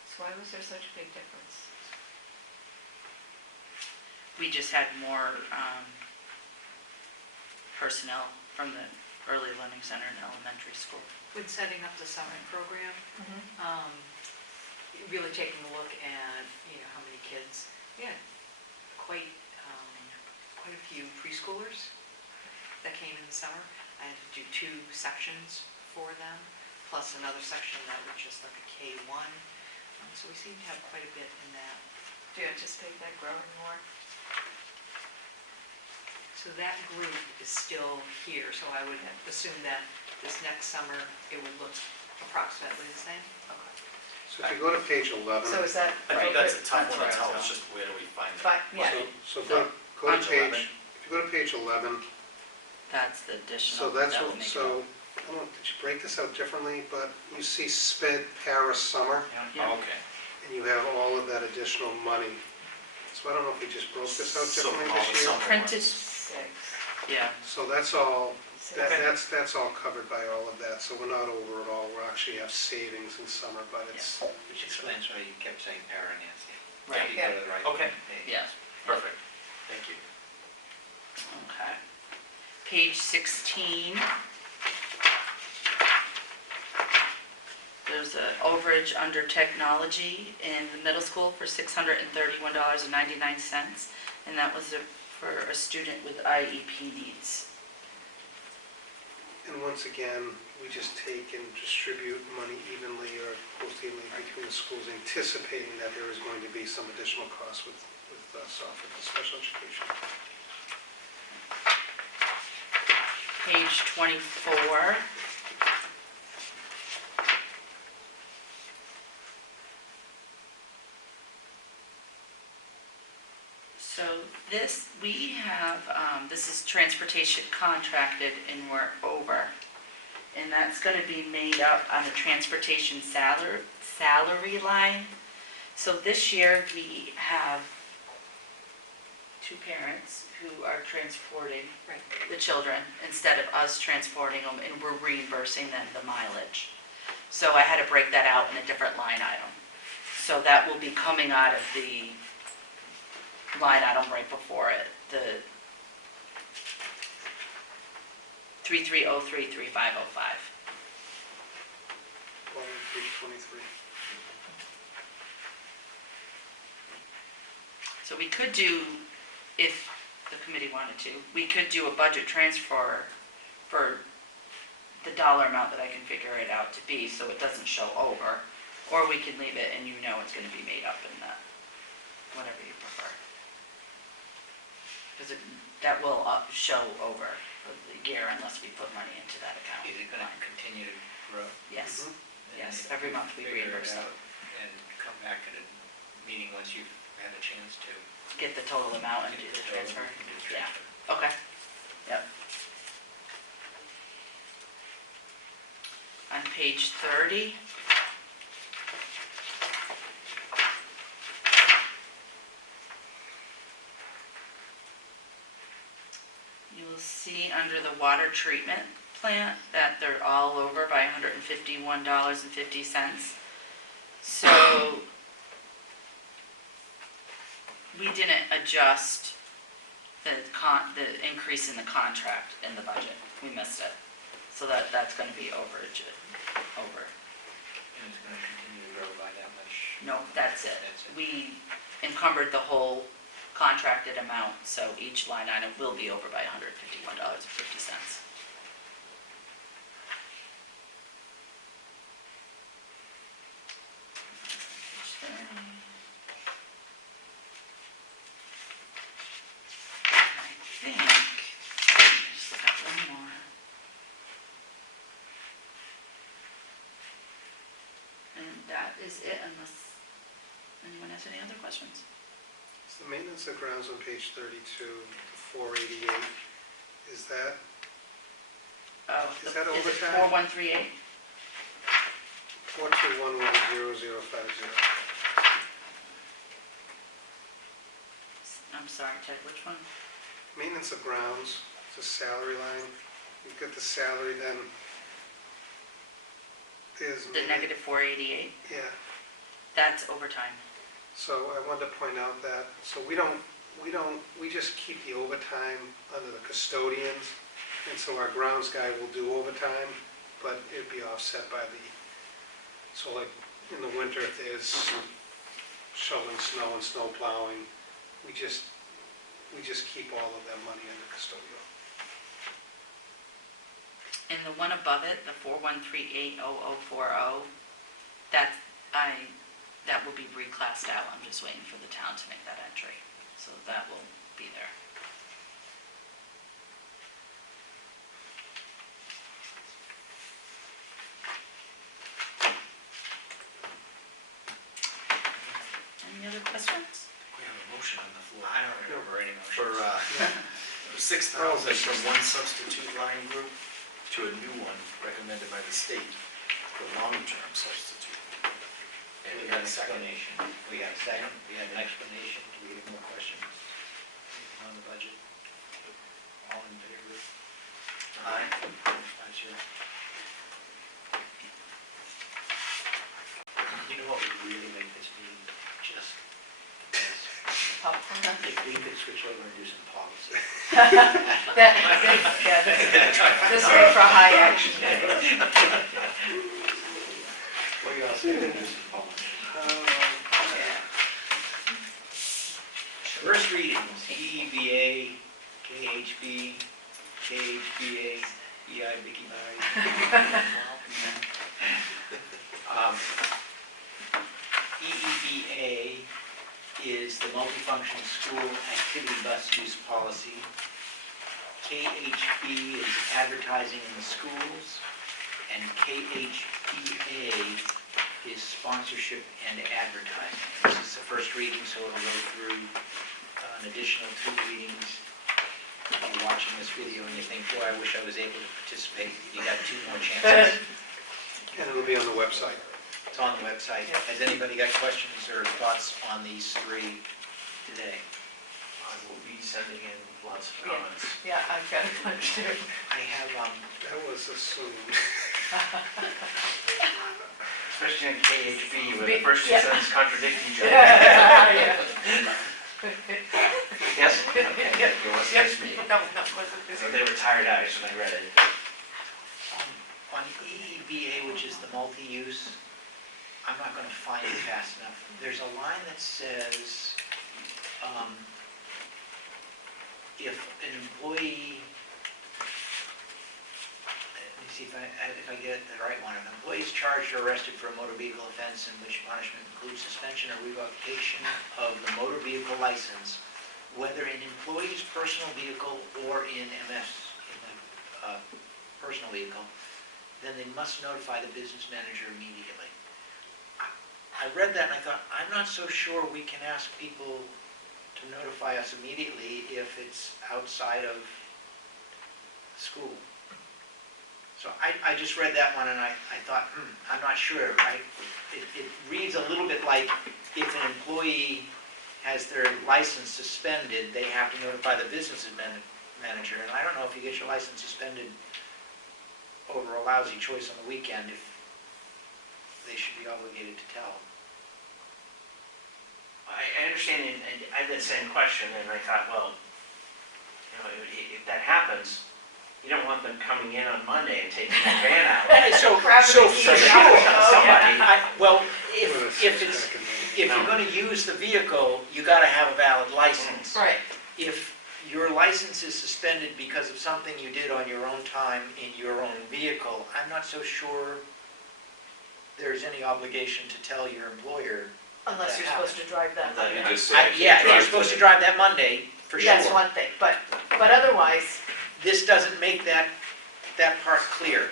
So why was there such a big difference? We just had more personnel from the early learning center and elementary school. When setting up the summer program, really taking a look at, how many kids. We had quite a few preschoolers that came in the summer. I had to do 2 sections for them, plus another section that was just like a K-1. So we seem to have quite a bit in that. Do you anticipate that growing more? So that group is still here, so I would assume that this next summer, it would look approximately the same. So if you go to page 11. So is that? I think that's a tough That's one to where I tell, was it's just where do we find Fine, that? yeah. So go to Page page, if you go to page 11, That's the so additional, that's that will what, make it so, I don't know, did you break this out differently? But you see sped para summer, Yeah. Okay. and you have all of that additional money. So I don't know if we just broke this out So differently all the this year. summer Printed, ones. 6. yeah, So that's all, Okay. that's all covered by all of that, so we're not over at all, we actually have savings in summer, but it's, Which explains why you kept saying para, Nancy. Right. You go to the right Okay. page. yeah, Perfect, thank you. okay. Page 16. There's an overage under technology in the middle school for $631.99, and that was for a student with IEP needs. and once again, we just take and distribute money evenly or close to evenly between the schools, anticipating that there is going to be some additional costs with software for special education. Page 24. So this, we have, this is transportation contracted and we're over. And that's gonna be made up on a transportation salary line. So this year, we have 2 parents who are transporting Right. the children instead of us transporting them, and we're reimbursing them the mileage. So I had to break that out in a different line item. So that will be coming out of the line item right before it, the 33033505. Well, page 23. So we could do, if the committee wanted to, we could do a budget transfer for the dollar amount that I can figure it out to be, so it doesn't show over. Or we can leave it and you know it's gonna be made up in that, whatever you prefer. Because that will show over the year unless we put money into that account. Is it gonna continue to grow? Yes, Mhm. yes, And every month we figure it reimburse them. out And come back at a meeting once you've had a chance to. Get the total amount and do the total, transfer. do the Yeah. transfer. Okay, yep. On page 30. You will see under the water treatment plant that they're all over by $151.50. So we didn't adjust the increase in the contract in the budget. We missed it. So that's gonna be over. And it's gonna continue to grow by that much? No, that's it. That's it. We encumbered the whole contracted amount, so each line item will be over by $151.50. I think, just got one more. And that is it unless anyone has any other questions. So the maintenance of grounds on page 32, the 488, is that Oh, Is that is it overtime? 4138? 421100050. I'm sorry, Ted, which one? Maintenance of grounds, it's a salary line. You've got the salary, then there's. The negative 488? Yeah, That's overtime. so I wanted to point out that, so we just keep the overtime under the custodians, and so our grounds guy will do overtime, but it'd be offset by so like in the winter, if there's shoveling snow and snow plowing, we just keep all of that money under custodial. And the one above it, the 41380040, that will be reclassed out. I'm just waiting for the town to make that entry. So that will be there. Any other questions? We have a motion on the floor. I don't remember any For motions. 6,000 from one substitute line group to a new one recommended by the state for long-term substitute. And We we had had an a second. explanation. We had a second, we had an explanation. Do we have more questions on the budget? All in favor? Aye. Vice Chair. You know what would really make this meeting just is if we could switch over and do some policy. This way for a high action day. What do you all say? Do some policy. First readings, EEBA, KHB, KHBA, EI Mickey Mouse. EEBA is the multifunction school activity bus use policy. KHB is advertising in the schools, and KHBA is sponsorship and advertising. This is the first reading, so it'll go through an additional 2 readings. If you're watching this video and you think, boy, I wish I was able to participate, you got 2 more chances. And it'll be on the website. It's on the website. Has anybody got questions or thoughts on these 3 today? I will be sending in lots of Yeah. comments. Yeah, I've got a bunch too. I have, That was assumed. Especially in KHB, where the Be- first two yeah. sentences contradict each other. Yeah. Yes? Okay, it was Yep. this meeting. No, wasn't this. So they were tired eyes when I read it. on EEBA, which is the multi-use, I'm not going to find it fast enough. There's a line that says, if an employee, let me see if I get the right one. If an employee is charged or arrested for a motor vehicle offense in which punishment includes suspension or revocation of the motor vehicle license, whether in employee's personal vehicle or in MS, in the personal vehicle, then they must notify the business manager immediately. I read that and I thought, I'm not so sure we can ask people to notify us immediately if it's outside of school. So I just read that one and I thought, I'm not sure. It reads a little bit like if an employee has their license suspended, they have to notify the business manager. And I don't know if you get your license suspended over a lousy choice on the weekend, if they should be obligated to tell. I understand, and I had that same question, and I thought, well, you know, if that happens, you don't want them coming in on Monday and taking their van out. So So for they sure, gotta tell somebody. well, if you're going to use the vehicle, you got to have a valid license. Right. If your license is suspended because of something you did on your own time in your own vehicle, I'm not so sure there's any obligation to tell your employer. Unless you're supposed to drive that Then Monday. You just say I can't Yeah, if you're drive supposed to today. drive that Monday, for sure. That's one thing, but otherwise, This doesn't make that part clear.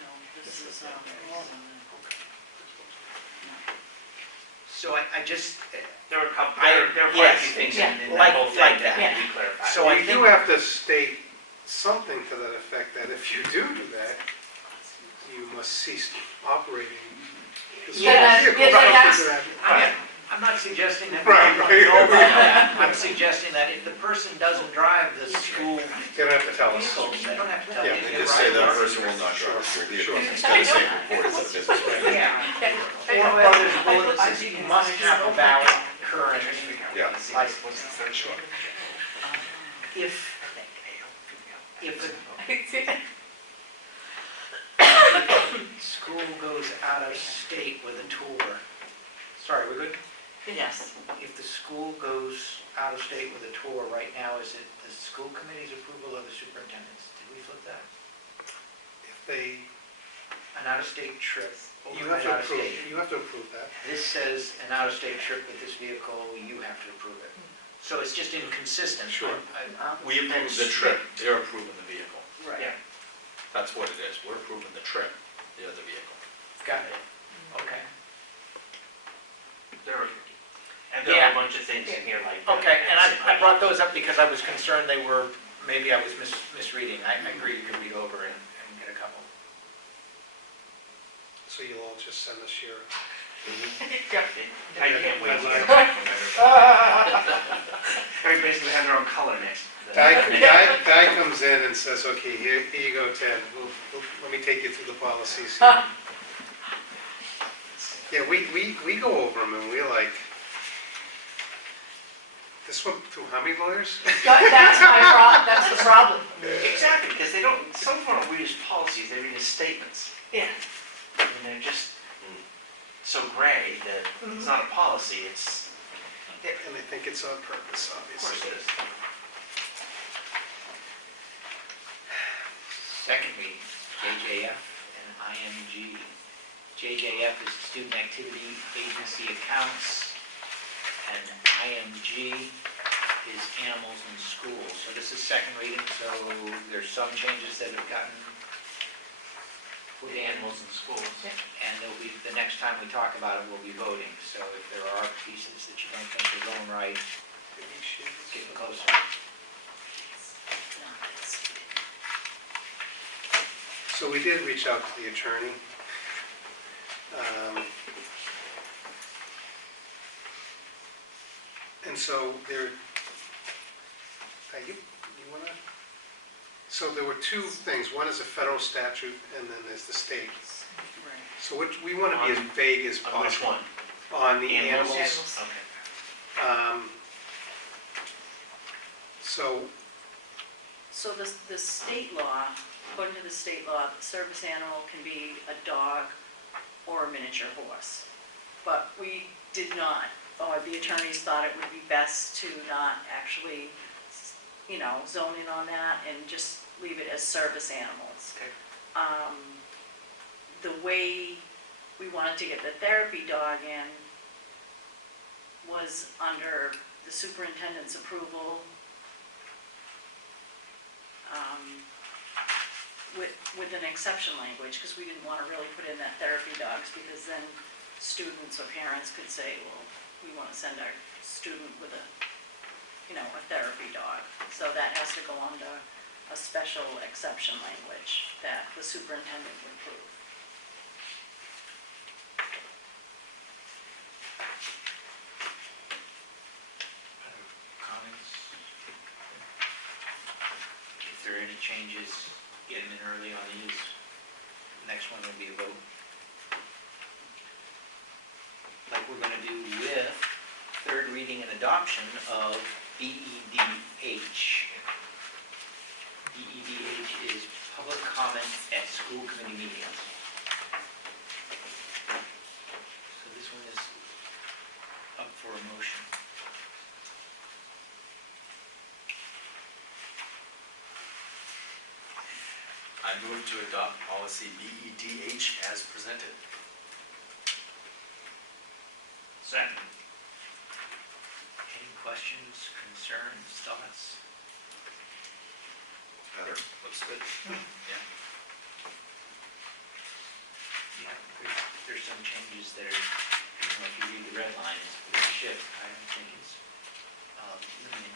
No, this is, So I just, There were a couple, I- there were quite a yes, few things yeah, in like that whole thing that. that need to be clarified. So I We do think, have to state something to that effect, that if you do that, you must cease operating. the school Yes, vehicle. yes, Right. that's- I'm not suggesting that Right, people right. don't know about that. I'm suggesting that if the person doesn't drive the school You don't have to tell us. vehicles, they don't have to tell Yeah, you. They just say that person will not drive a school vehicle, Sure. instead of saying reported to the business manager. Yeah. Or there's a bullet that says you must have a valid current Yeah. license. Sure. If school goes out of state with a tour, sorry, we're good? Yes. If the school goes out of state with a tour, right now, is it the school committee's approval or the superintendent's? Did we flip that? If they, An out-of-state trip, you over have and to out of approve, state. you have to approve that. This says an out-of-state trip with this vehicle, you have to approve it. So it's just inconsistent. Sure. We approve the trip, they're approving the vehicle. Right. Yeah, That's what it is, we're approving the trip, the other vehicle. got it. Okay. And there are a bunch of things in here like. Okay, and I brought those up because I was concerned they were, maybe I was misreading. I agree you can read over and get a couple. So you'll all just send us your. I can't wait to Red get line. Everybody's gonna have their own color next. Di comes in and says, okay, here you go, Ted, let me take you through the policies. Yeah, we go over them and we're like, this went through how many lawyers? That's the problem. Exactly, because they don't, some of them don't read as policies, they read as statements. Yeah. And they're just so gray that it's not a policy, it's, And I think it's on purpose, of course obviously. it is. Second reading, JJF and IMG. JJF is Student Activity Agency Accounts, and IMG is Animals in Schools. So this is second reading, so there's some changes that have gotten put The in. animals in schools. And there'll be, the next time we talk about it, we'll be voting. So if there are pieces that you don't think are going right, get closer. So we did reach out to the attorney. And so there, you wanna? So there were two things. One is a federal statute and then there's the state. So we want to be as vague as On which possible. one? On the animals. Okay. So, So the state law, according to the state law, the service animal can be a dog or a miniature horse. But we did not, or the attorneys thought it would be best to not actually, zone in on that and just leave it as service animals. Okay. The way we wanted to get the therapy dog in was under the superintendent's approval, with an exception language, because we didn't want to really put in that therapy dogs, because then students or parents could say, well, we want to send our student with a therapy dog. So that has to go under a special exception language that the superintendent would approve. Comments? If there are any changes, get them in early on these. Next one will be a vote. Like we're going to do with third reading and adoption of BEDH. BEDH is public comment at school committee meetings. So this one is up for a motion. I move to adopt policy BEDH as presented. Second. Any questions, concerns, thoughts? Better, looks good. Yeah. Yeah, there's some changes that are, if you read the red lines, there's a shift. I don't think it's limited.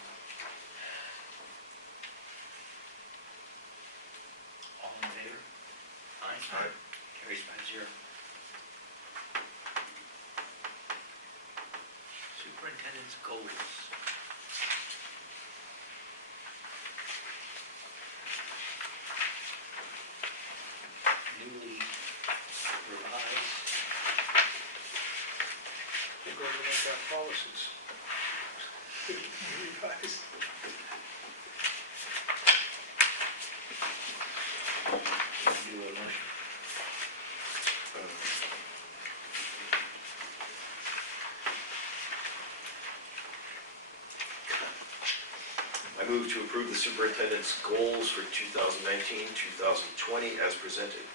Aye. Carries 5-0. Superintendent's goals. Newly revised. We'll go over like our policies. Revised. Do a motion. I move to approve the superintendent's goals for 2019, 2020 as presented.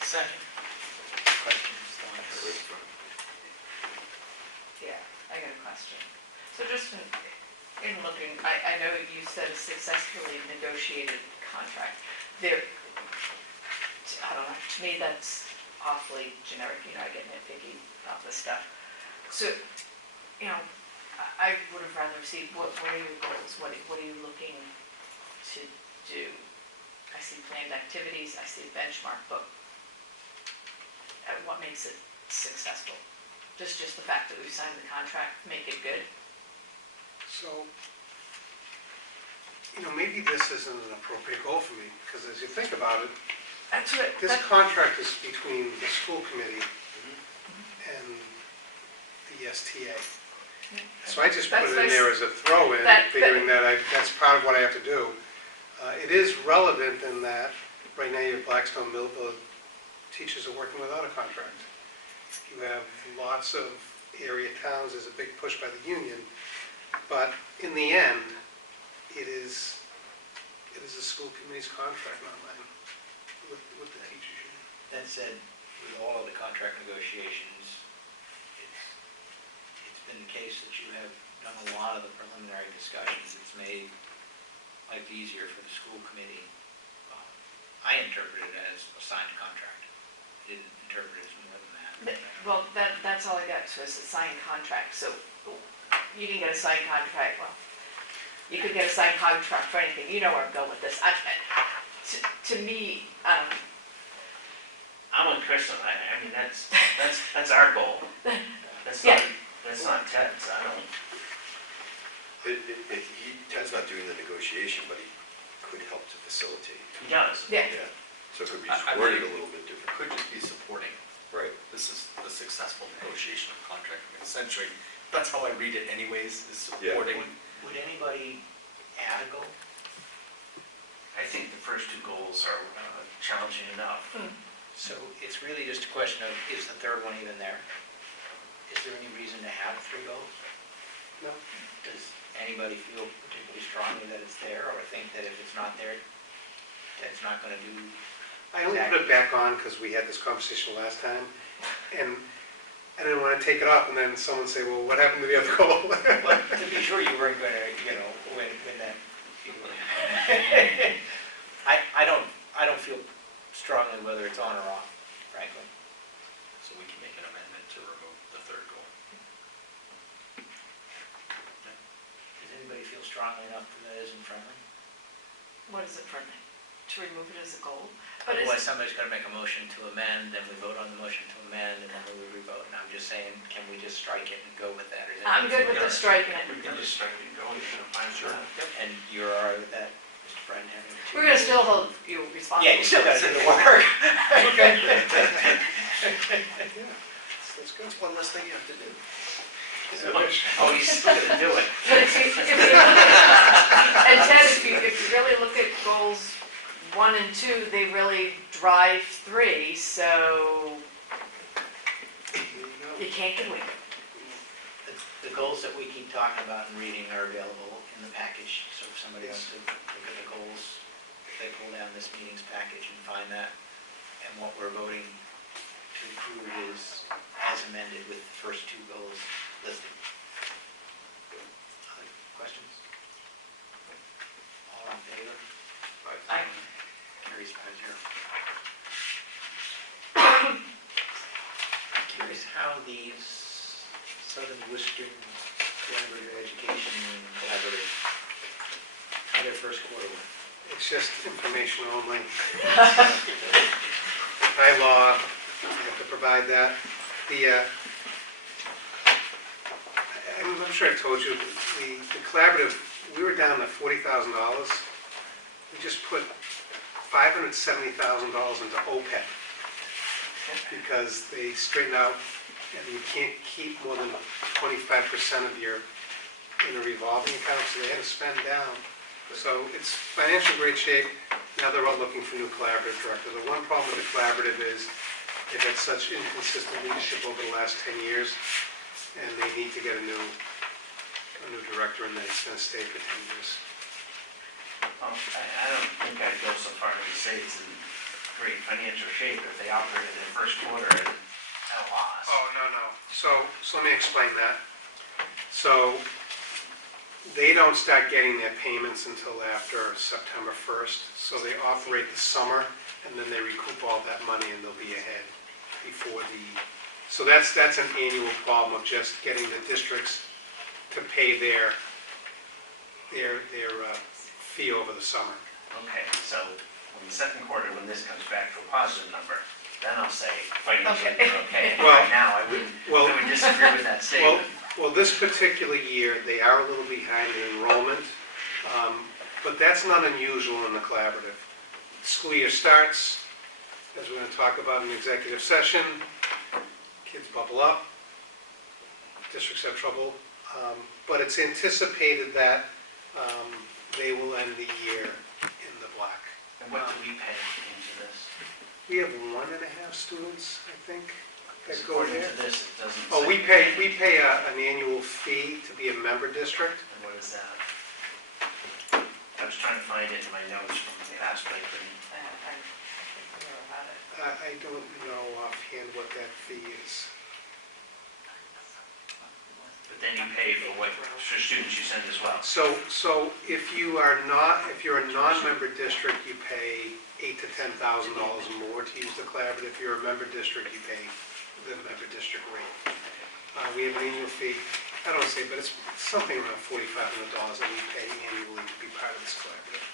Second. Questions, thoughts? Yeah, I got a question. So just in looking, I know you said a successfully negotiated contract. There, I don't know, to me, that's awfully generic, I get nitpicky about this stuff. So, I would have rather see, what are your goals? What are you looking to do? I see planned activities, I see a benchmark, but what makes it successful? Just the fact that we've signed the contract, make it good? So, maybe this isn't an appropriate goal for me, because as you think about it, That's what, this contract is between the school committee and the STA. So I just put it in there as a throw-in, figuring that that's part of what I have to do. It is relevant in that right now you have Blackstone Millville teachers are working without a contract. You have lots of area towns, there's a big push by the union, but in the end, it is the school committee's contract, not mine, with the teachers union. That said, with all of the contract negotiations, it's been the case that you have done a lot of the preliminary discussions. It's made life easier for the school committee. I interpret it as a signed contract. I didn't interpret it as more than that. well, that's all I got, so it's a signed contract. So you didn't get a signed contract, well, you could get a signed contract for anything. You know where I'm going with this. To me, I'm with Kristen, I mean, that's our goal. That's Yeah. not Ted's, I don't. Ted's not doing the negotiation, but he could help to facilitate. He does. yeah, Yeah, so it could be I worded a think little bit different. Could just be supporting. Right. This is the successful negotiation of contract. Essentially, that's how I read it anyways, is Yeah. supporting. Would anybody add a goal? I think the first two goals are challenging enough. So it's really just a question of, is the third one even there? Is there any reason to have 3 goals? No. Does anybody feel particularly strongly that it's there, or think that if it's not there, that it's not going to do? I only put it back on because we had this conversation last time, and I didn't want to take it off, and then someone say, well, what happened to the other goal? Well, to be sure, you weren't going to, win that. I don't feel strongly whether it's on or off, frankly. So we can make an amendment to remove the third goal. Does anybody feel strongly enough that that isn't friendly? what is it for me? To remove it as a goal? But Otherwise, it's, somebody's got to make a motion to amend, then we vote on the motion to amend, and then we revote. And I'm just saying, can we just strike it and go with that? Or is I'm good with the striking it. We can just start it going, find Sure. And you're all right with that, Mr. Friend, having 2? We're gonna still hold you responsible. Yeah, you still got to do the work. Okay. Yeah, that's good. That's one less thing you have to do. I wish. Oh, he's still gonna do it. But if you look at, and Ted, if you really look at goals 1 and 2, they really drive 3, so There you go. you can't get away. The goals that we keep talking about and reading are available in the package, so if somebody wants to look at the goals, they pull down this meeting's package and find that. And what we're voting to approve is as amended with the first 2 goals listed. Other questions? All in favor? Aye. Carries 5-0. Curious how these Southern Western Collaborative Education Collaborative, how their first quarter went. It's just information only. By law, you have to provide that. I'm not sure I told you, the collaborative, we were down to $40,000. We just put $570,000 into OPEB because they straighten out, and you can't keep more than 25% of your in a revolving account, so they had to spend down. So it's financial great shape. Now they're all looking for new collaborative director. The one problem with the collaborative is they've had such inconsistent leadership over the last 10 years, and they need to get a new director, and that's going to stay for 10 years. I don't think I'd go so far as to say it's in great financial shape if they operated in the first quarter at a loss. Oh, no. So let me explain that. So they don't start getting their payments until after September 1st. So they operate the summer, and then they recoup all that money, and they'll be ahead before so that's an annual problem of just getting the districts to pay their fee over the summer. Okay, so in the second quarter, when this comes back to a positive number, then I'll say financially, okay. Well, Right now, I would disagree with that statement. Well, this particular year, they are a little behind in enrollment, but that's not unusual in the collaborative. School year starts, as we're going to talk about in executive session, kids bubble up, districts have trouble, but it's anticipated that they will end the year in the black. And what do we pay into this? We have 1.5 students, I think, that go According there. to this, it doesn't Oh, say. we pay an annual fee to be a member district. And what is that? I was trying to find it in my notes from the past, but I couldn't. I don't know offhand what that fee is. But then you pay for what, for students you send as well. So if you're a non-member district, you pay $8,000 to $10,000 more to use the collaborative. If you're a member district, you pay the member district rate. We have an annual fee, I don't say, but it's something around $4,500 that we pay annually to be part of this collaborative.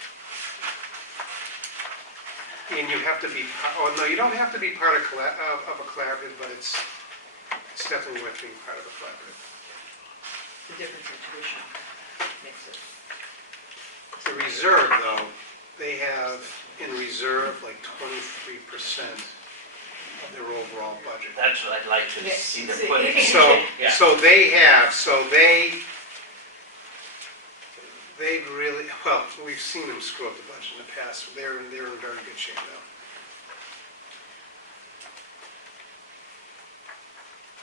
And you have to be, no, you don't have to be part of a collaborative, but it's definitely worth being part of a collaborative. The difference in tuition makes it. The reserve, though, they have in reserve like 23% of their overall budget. That's what I'd like to Yeah, see them see. put in. Yeah. They've really, well, we've seen them screw up the budget in the past. They're in very good shape now.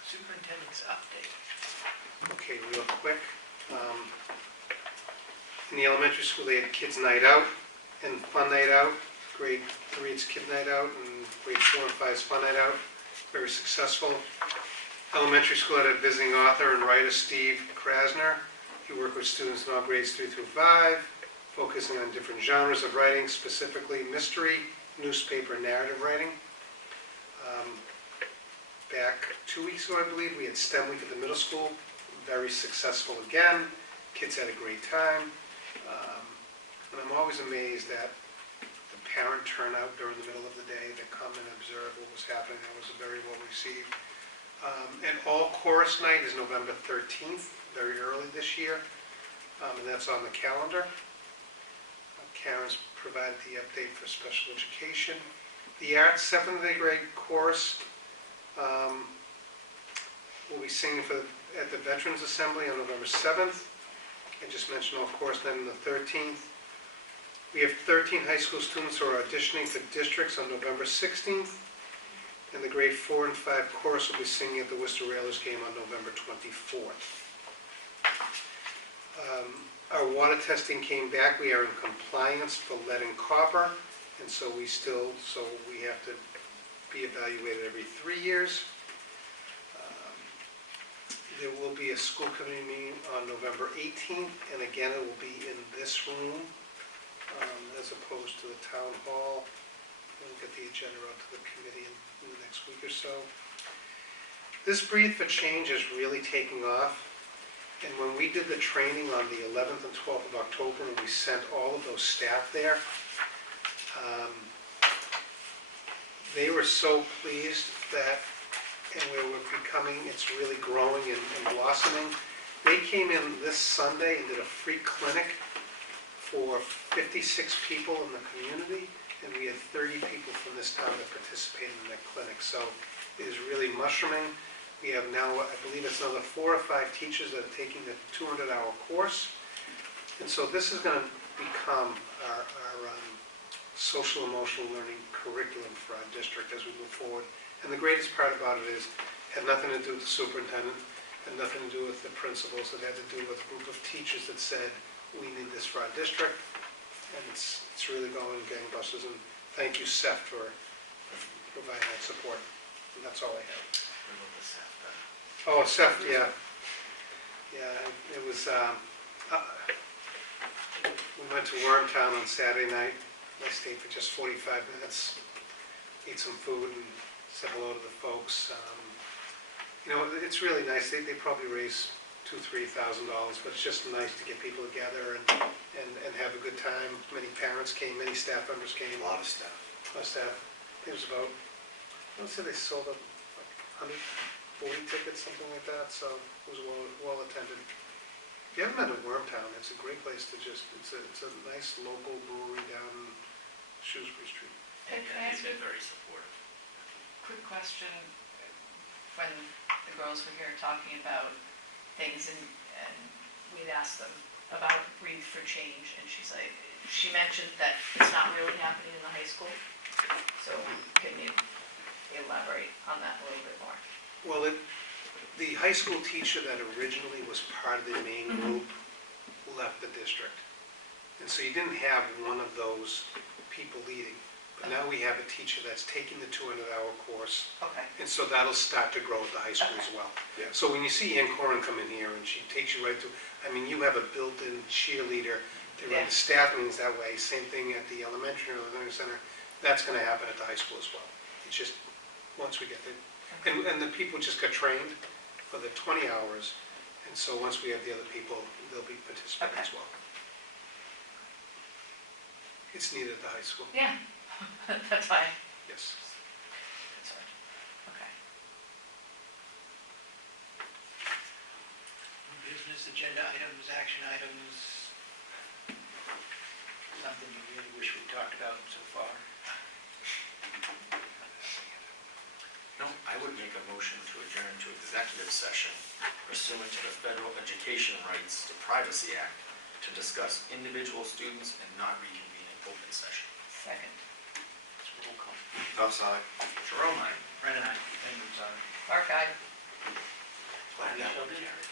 Superintendent's update. Okay, real quick. In the elementary school, they had kids' night out and fun night out. Grade 3, it's kid night out, and grade 4 and 5 is fun night out. Very successful. Elementary school had a visiting author and writer, Steve Krasner. He worked with students in all grades 3 through 5, focusing on different genres of writing, specifically mystery, newspaper, and narrative writing. Back 2 weeks ago, I believe, we had STEM week at the middle school. Very successful again. Kids had a great time. And I'm always amazed at the parent turnout during the middle of the day that come and observe what was happening. That was very well received. And all chorus night is November 13th, very early this year, and that's on the calendar. Karen's provided the update for special education. The arts 7th grade chorus will be singing at the Veterans Assembly on November 7th. I just mentioned, of course, then the 13th. We have 13 high school students who are auditioning for districts on November 16th. And the grade 4 and 5 chorus will be singing at the Worcester Railers game on November 24th. Our water testing came back. We are in compliance for lead and copper, and so we have to be evaluated every 3 years. There will be a school committee meeting on November 18th, and again, it will be in this room as opposed to the town hall. We'll get the agenda out to the committee in the next week or so. This Breathe for Change is really taking off. And when we did the training on the 11th and 12th of October, and we sent all of those staff there, they were so pleased that, and we're becoming, it's really growing and blossoming. They came in this Sunday and did a free clinic for 56 people in the community, and we had 30 people from this town that participated in that clinic. So it is really mushrooming. We have now, I believe it's another 4 or 5 teachers that are taking the 200-hour course. And so this is going to become our social emotional learning curriculum for our district as we move forward. And the greatest part about it is, it had nothing to do with the superintendent, had nothing to do with the principals, it had to do with a group of teachers that said, we need this for our district, and it's really going gangbusters. And thank you, Seth, for providing that support. And that's all I have. Oh, Seth, yeah. Yeah, it was, we went to Wormtown on Saturday night. I stayed for just 45 minutes, ate some food and said hello to the folks. You know, it's really nice. They probably raise $2,000–3,000, but it's just nice to get people together and have a good time. Many parents came, many staff members came. A lot of staff. A lot of staff. It was about, I would say they sold up like 140 tickets, something like that, so it was well attended. If you haven't been to Wormtown, it's a great place to just, it's a nice local brewery down Shrewsbury Street. Can I ask He's you been very supportive. a Quick question, when the girls were here talking about things and we'd asked them about Breathe for Change, and she mentioned that it's not really happening in the high school. So can you elaborate on that a little bit more? Well, the high school teacher that originally was part of the main group left the district. And so you didn't have one of those people leading. But now we have a teacher that's taking the 200-hour course. Okay. And so that'll start to grow at the high school as well. Yeah. So when you see Ann Corin come in here and she takes you right to, I mean, you have a built-in cheerleader. They run the staff meetings that way. Same thing at the elementary or learning center. That's going to happen at the high school as well. It's just, once we get there. And the people just got trained for the 20 hours. And so once we have the other people, they'll be participating as well. It's needed at the high school. Yeah, that's fine. Yes. Sorry. Okay. Business agenda items, action items, something you really wish we talked about so far? No, I would make a motion to adjourn to executive session pursuant to the Federal Education Rights to Privacy Act to discuss individual students and not reconvene in open session. Second. Roll call. Duff's aye. Jerome, aye. Brennan, aye. Henry, aye. Mark, aye. Glad that So one did. carried.